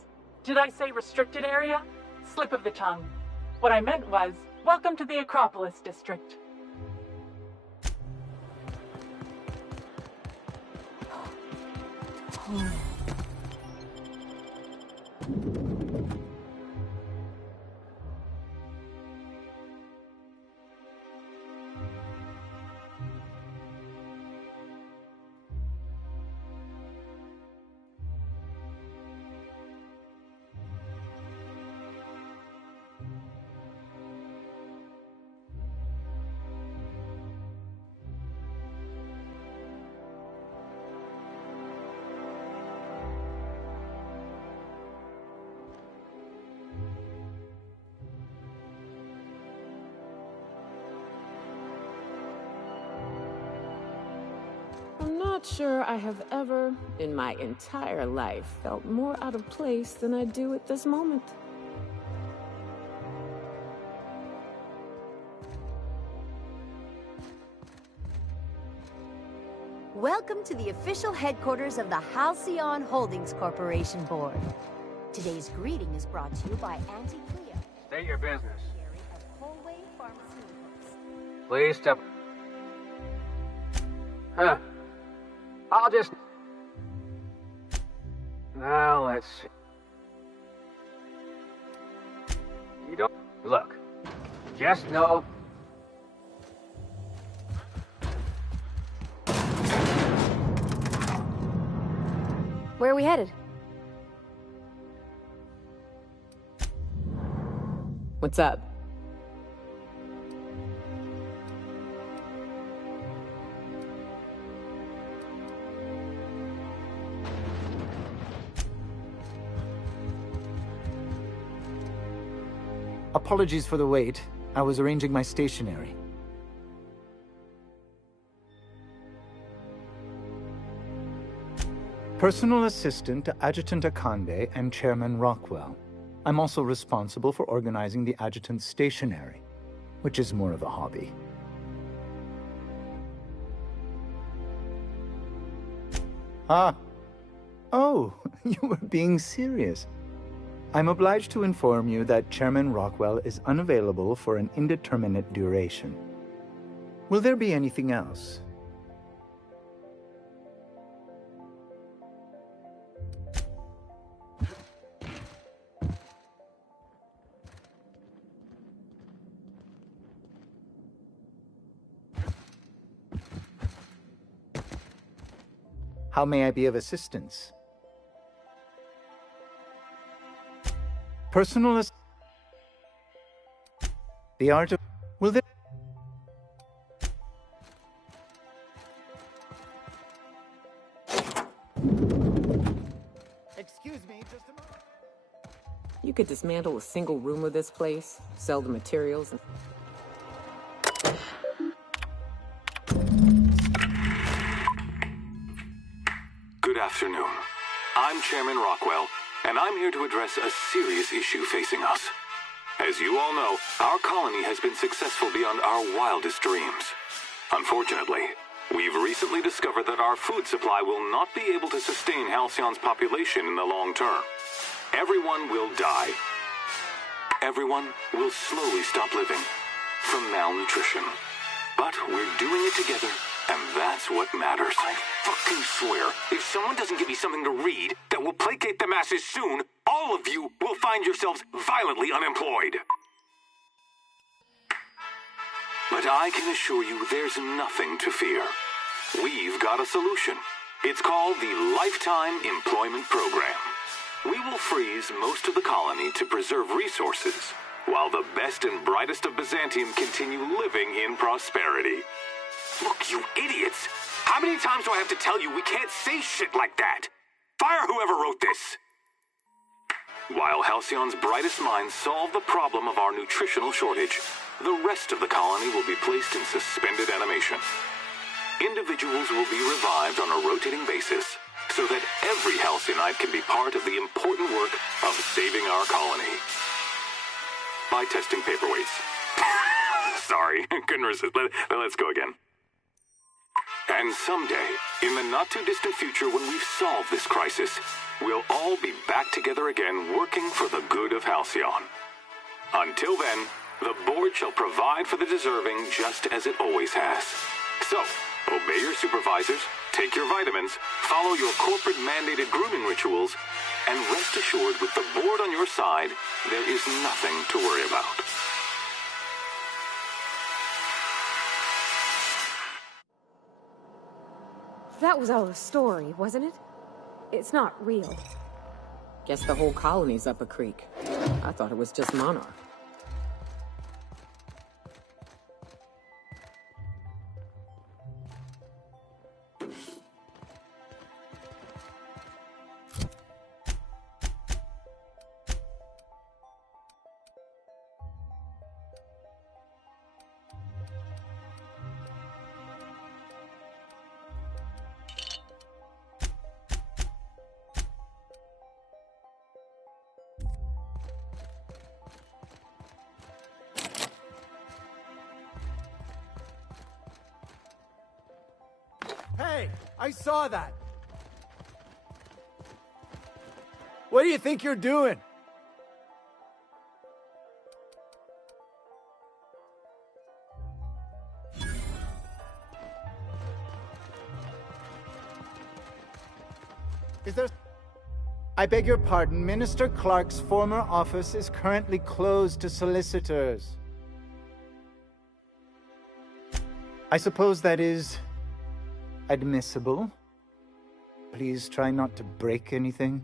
Did I say restricted area? Slip of the tongue. What I meant was, welcome to the Acropolis district. I'm not sure I have ever, in my entire life, felt more out of place than I do at this moment. Welcome to the official headquarters of the Halcyon Holdings Corporation Board. Today's greeting is brought to you by Auntie Cleo. State your business. Of Holway Pharmaceuticals. Please step. Huh. I'll just... Now, let's see. You don't... Look. Just know... Where are we headed? What's up? Apologies for the wait. I was arranging my stationery. Personal assistant to Adjutant Akande and Chairman Rockwell. I'm also responsible for organizing the adjutant's stationery, which is more of a hobby. Ah. Oh, you were being serious. I'm obliged to inform you that Chairman Rockwell is unavailable for an indeterminate duration. Will there be anything else? How may I be of assistance? Personal The art of... Will there... Excuse me, just a moment. You could dismantle a single room of this place, sell the materials, and... Good afternoon. I'm Chairman Rockwell, and I'm here to address a serious issue facing us. As you all know, our colony has been successful beyond our wildest dreams. Unfortunately, we've recently discovered that our food supply will not be able to sustain Halcyon's population in the long term. Everyone will die. Everyone will slowly stop living from malnutrition. But we're doing it together, and that's what matters. I fucking swear, if someone doesn't give me something to read that will placate the masses soon, all of you will find yourselves violently unemployed. But I can assure you there's nothing to fear. We've got a solution. It's called the Lifetime Employment Program. we will freeze most of the colony to preserve resources, while the best and brightest of Byzantium continue living in prosperity. Look, you idiots! How many times do I have to tell you we can't say shit like that? Fire whoever wrote this! While Halcyon's brightest minds solve the problem of our nutritional shortage, the rest of the colony will be placed in suspended animation. Individuals will be revived on a rotating basis, so that every Halcyonite can be part of the important work of saving our colony. By testing paperweights. Sorry, couldn't resist. Let's go again. And someday, in the not-too-distant future when we've solved this crisis, we'll all be back together again working for the good of Halcyon. Until then, the board shall provide for the deserving just as it always has. So, obey your supervisors, take your vitamins, follow your corporate-mandated grooming rituals, and rest assured with the board on your side, there is nothing to worry about. That was all a story, wasn't it? It's not real. Guess the whole colony's up a creek. I thought it was just Monarch. Hey, I saw that. What do you think you're doing? Is there... I beg your pardon, Minister Clark's former office is currently closed to solicitors. I suppose that is... admissible. Please try not to break anything.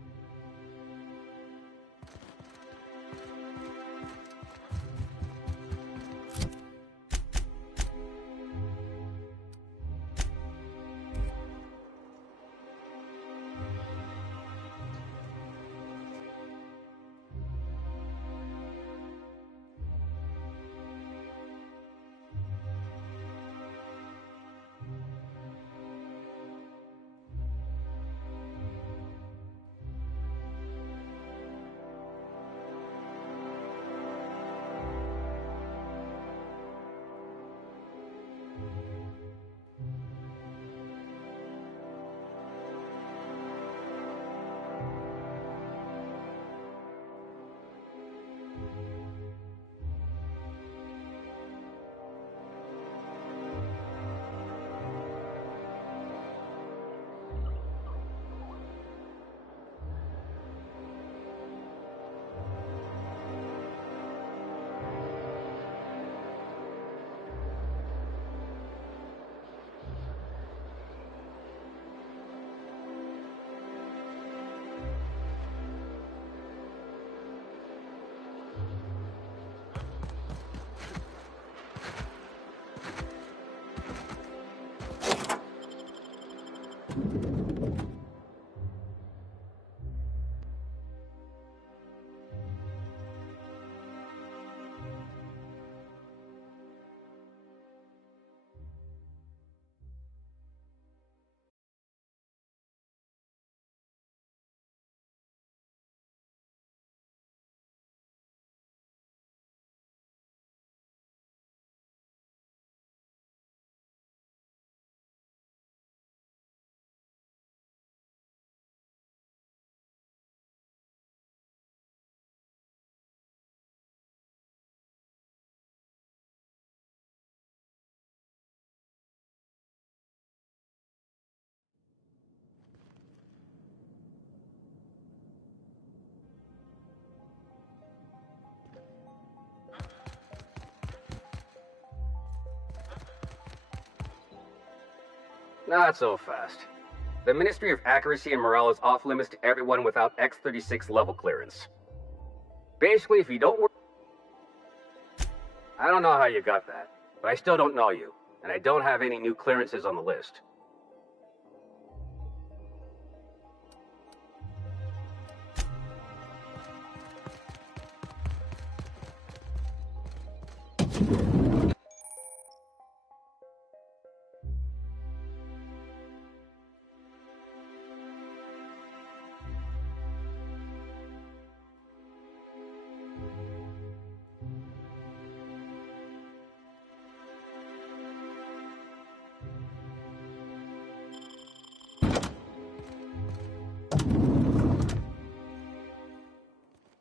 Not so fast. The Ministry of Accuracy and Morale is off limits to everyone without X-36 level clearance. Basically, if you don't work... I don't know how you got that, but I still don't know you, and I don't have any new clearances on the list.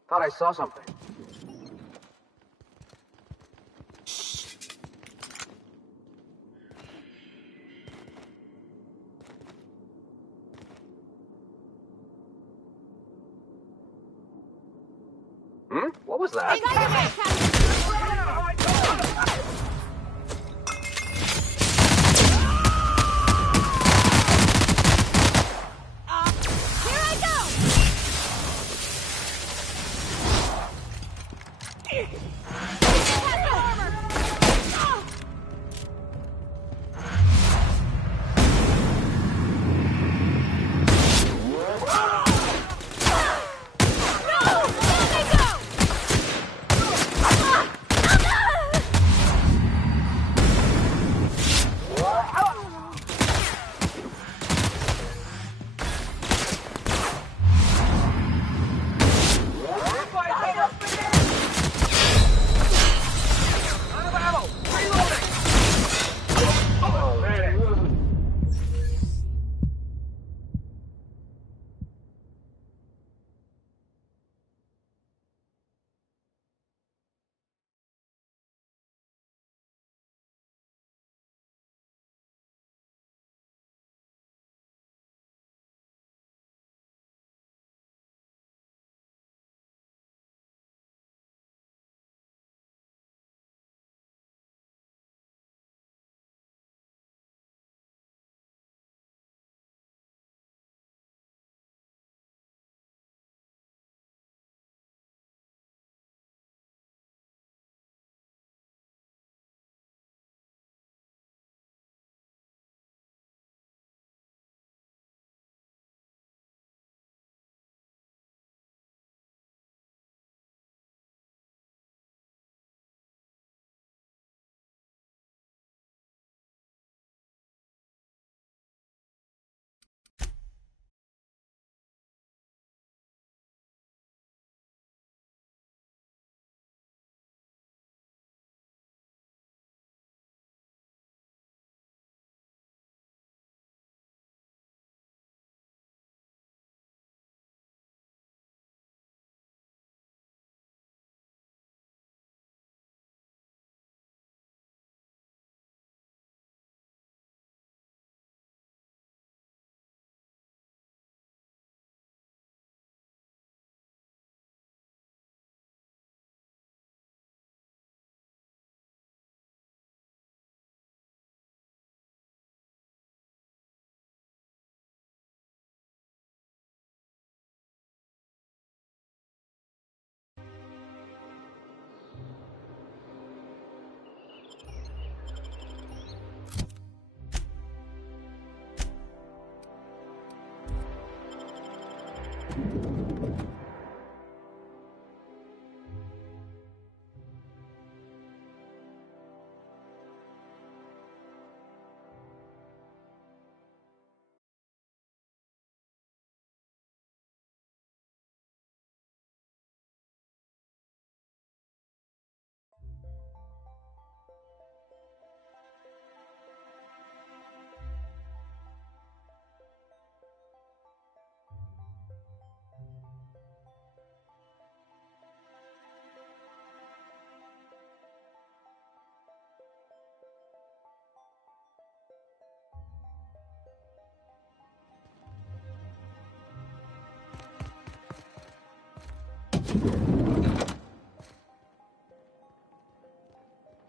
Thought I saw something. What was that?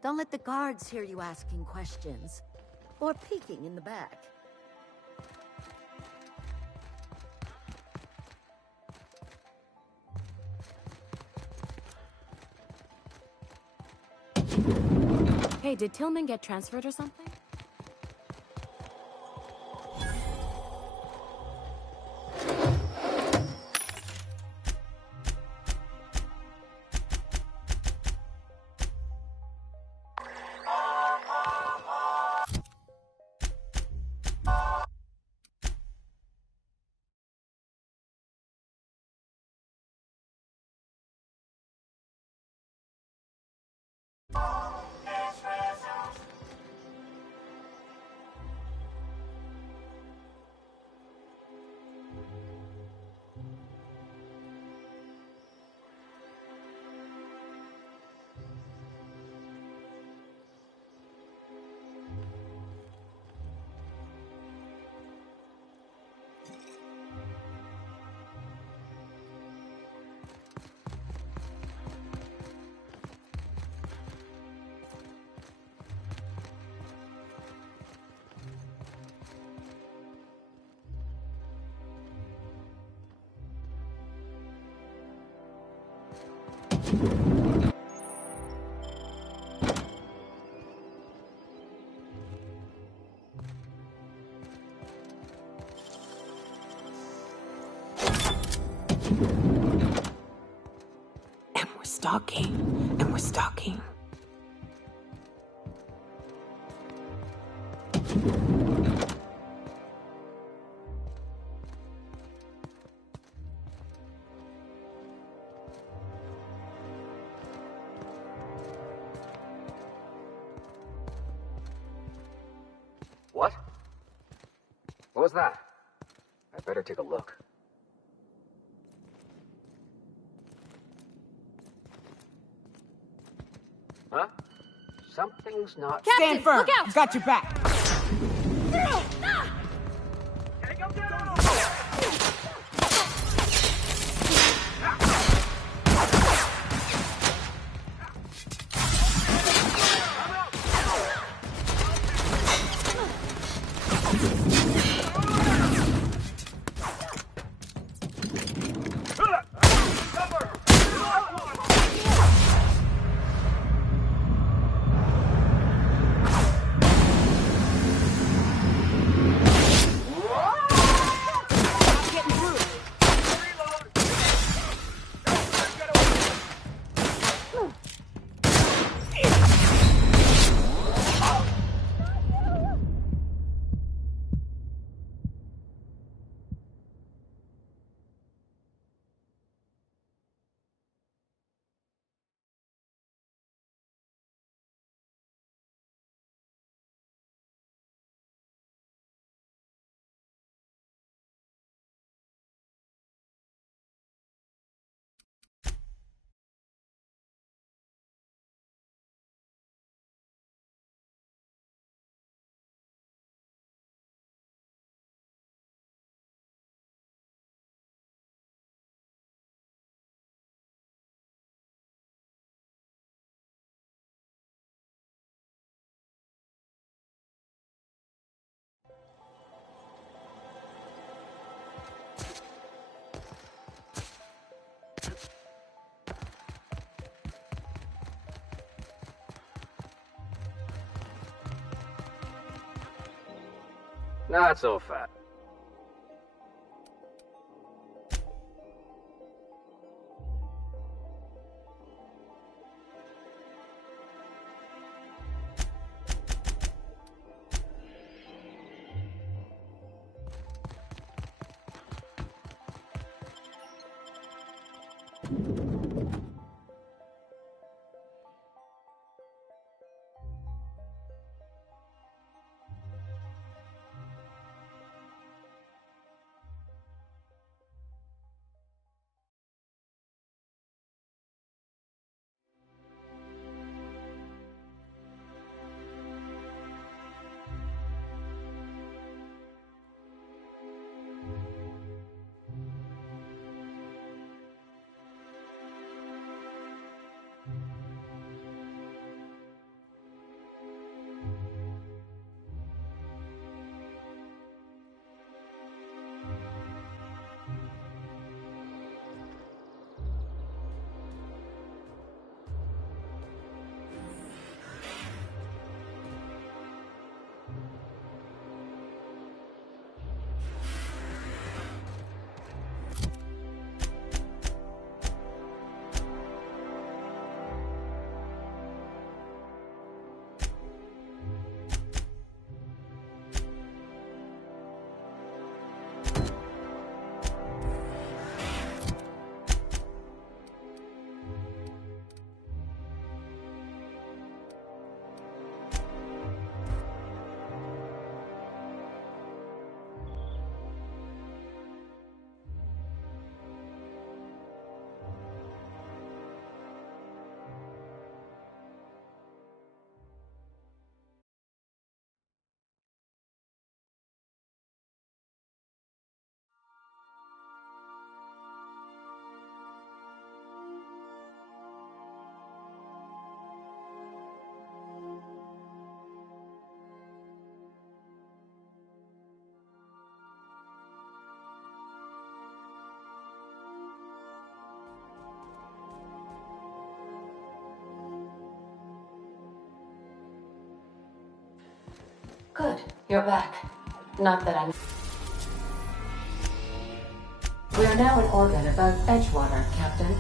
Don't let the guards hear you asking questions or peeking in the back. Hey, did Tillman get transferred or something? And we're stalking. And we're stalking. What? What was that? I better take a look. Huh? Something's not... Stand firm. Look out. Got your back. Not so fat. Good, you're back. Not that I'm... We are now in orbit above Edgewater, Captain.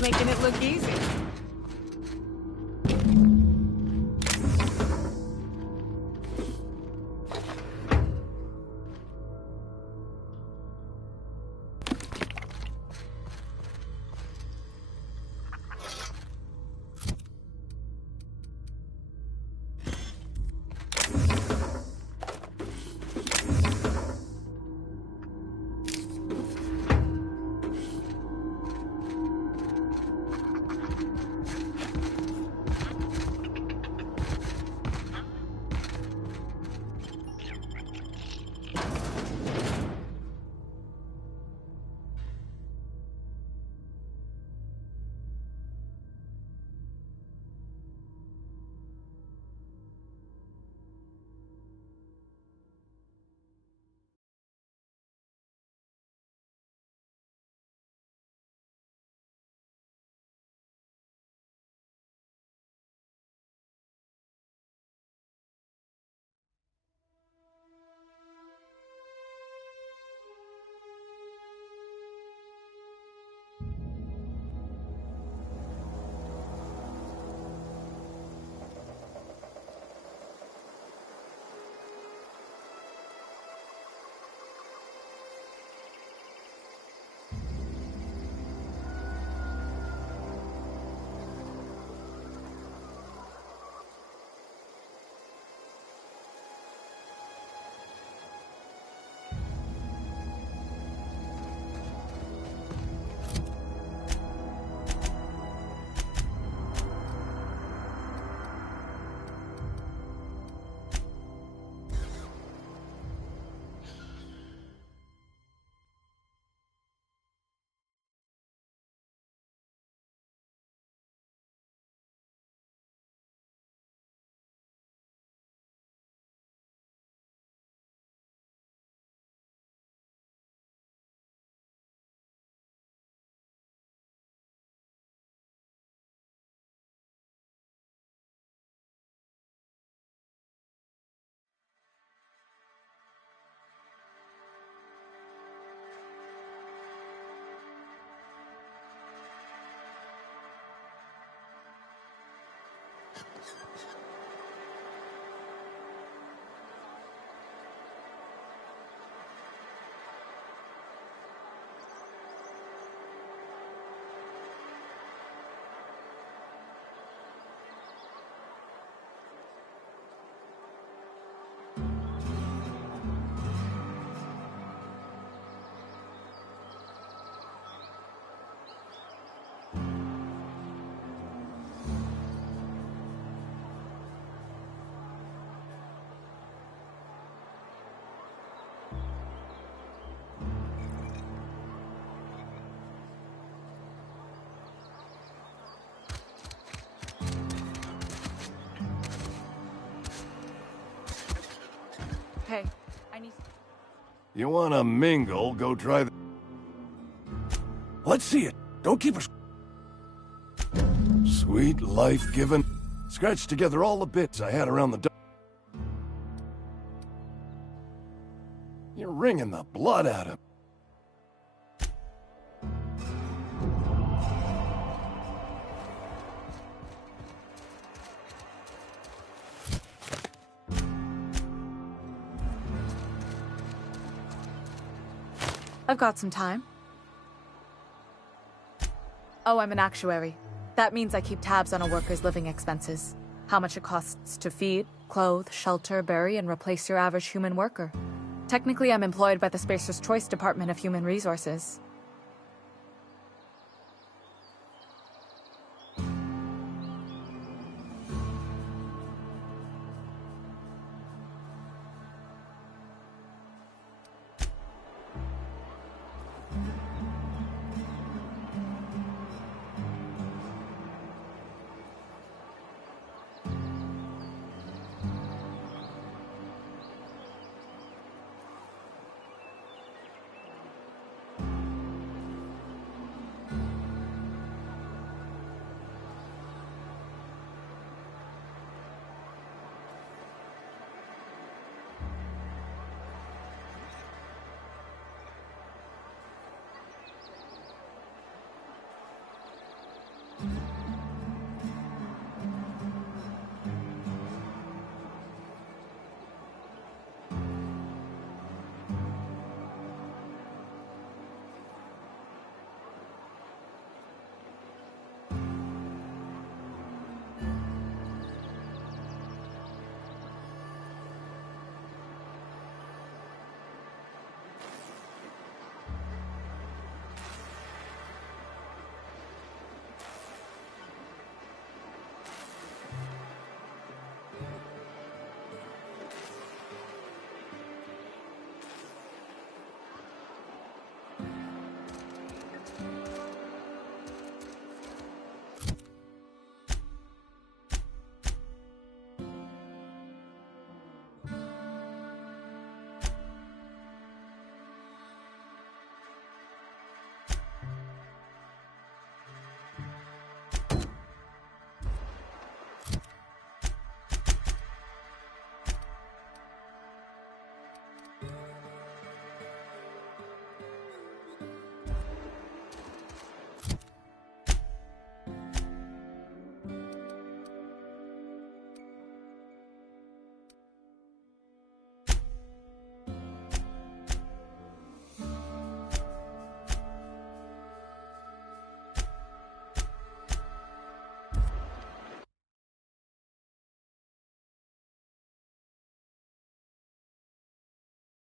Making it look easy. Hey, I need... You wanna mingle, go try the... Let's see it. Don't keep us... Sweet, life-giving. Scratched together all the bits I had around the... You're wringing the blood out of... I've got some time. Oh, I'm an actuary. That means I keep tabs on a worker's living expenses. How much it costs to feed, clothe, shelter, bury, and replace your average human worker. Technically, I'm employed by the Spacer's Choice Department of Human Resources.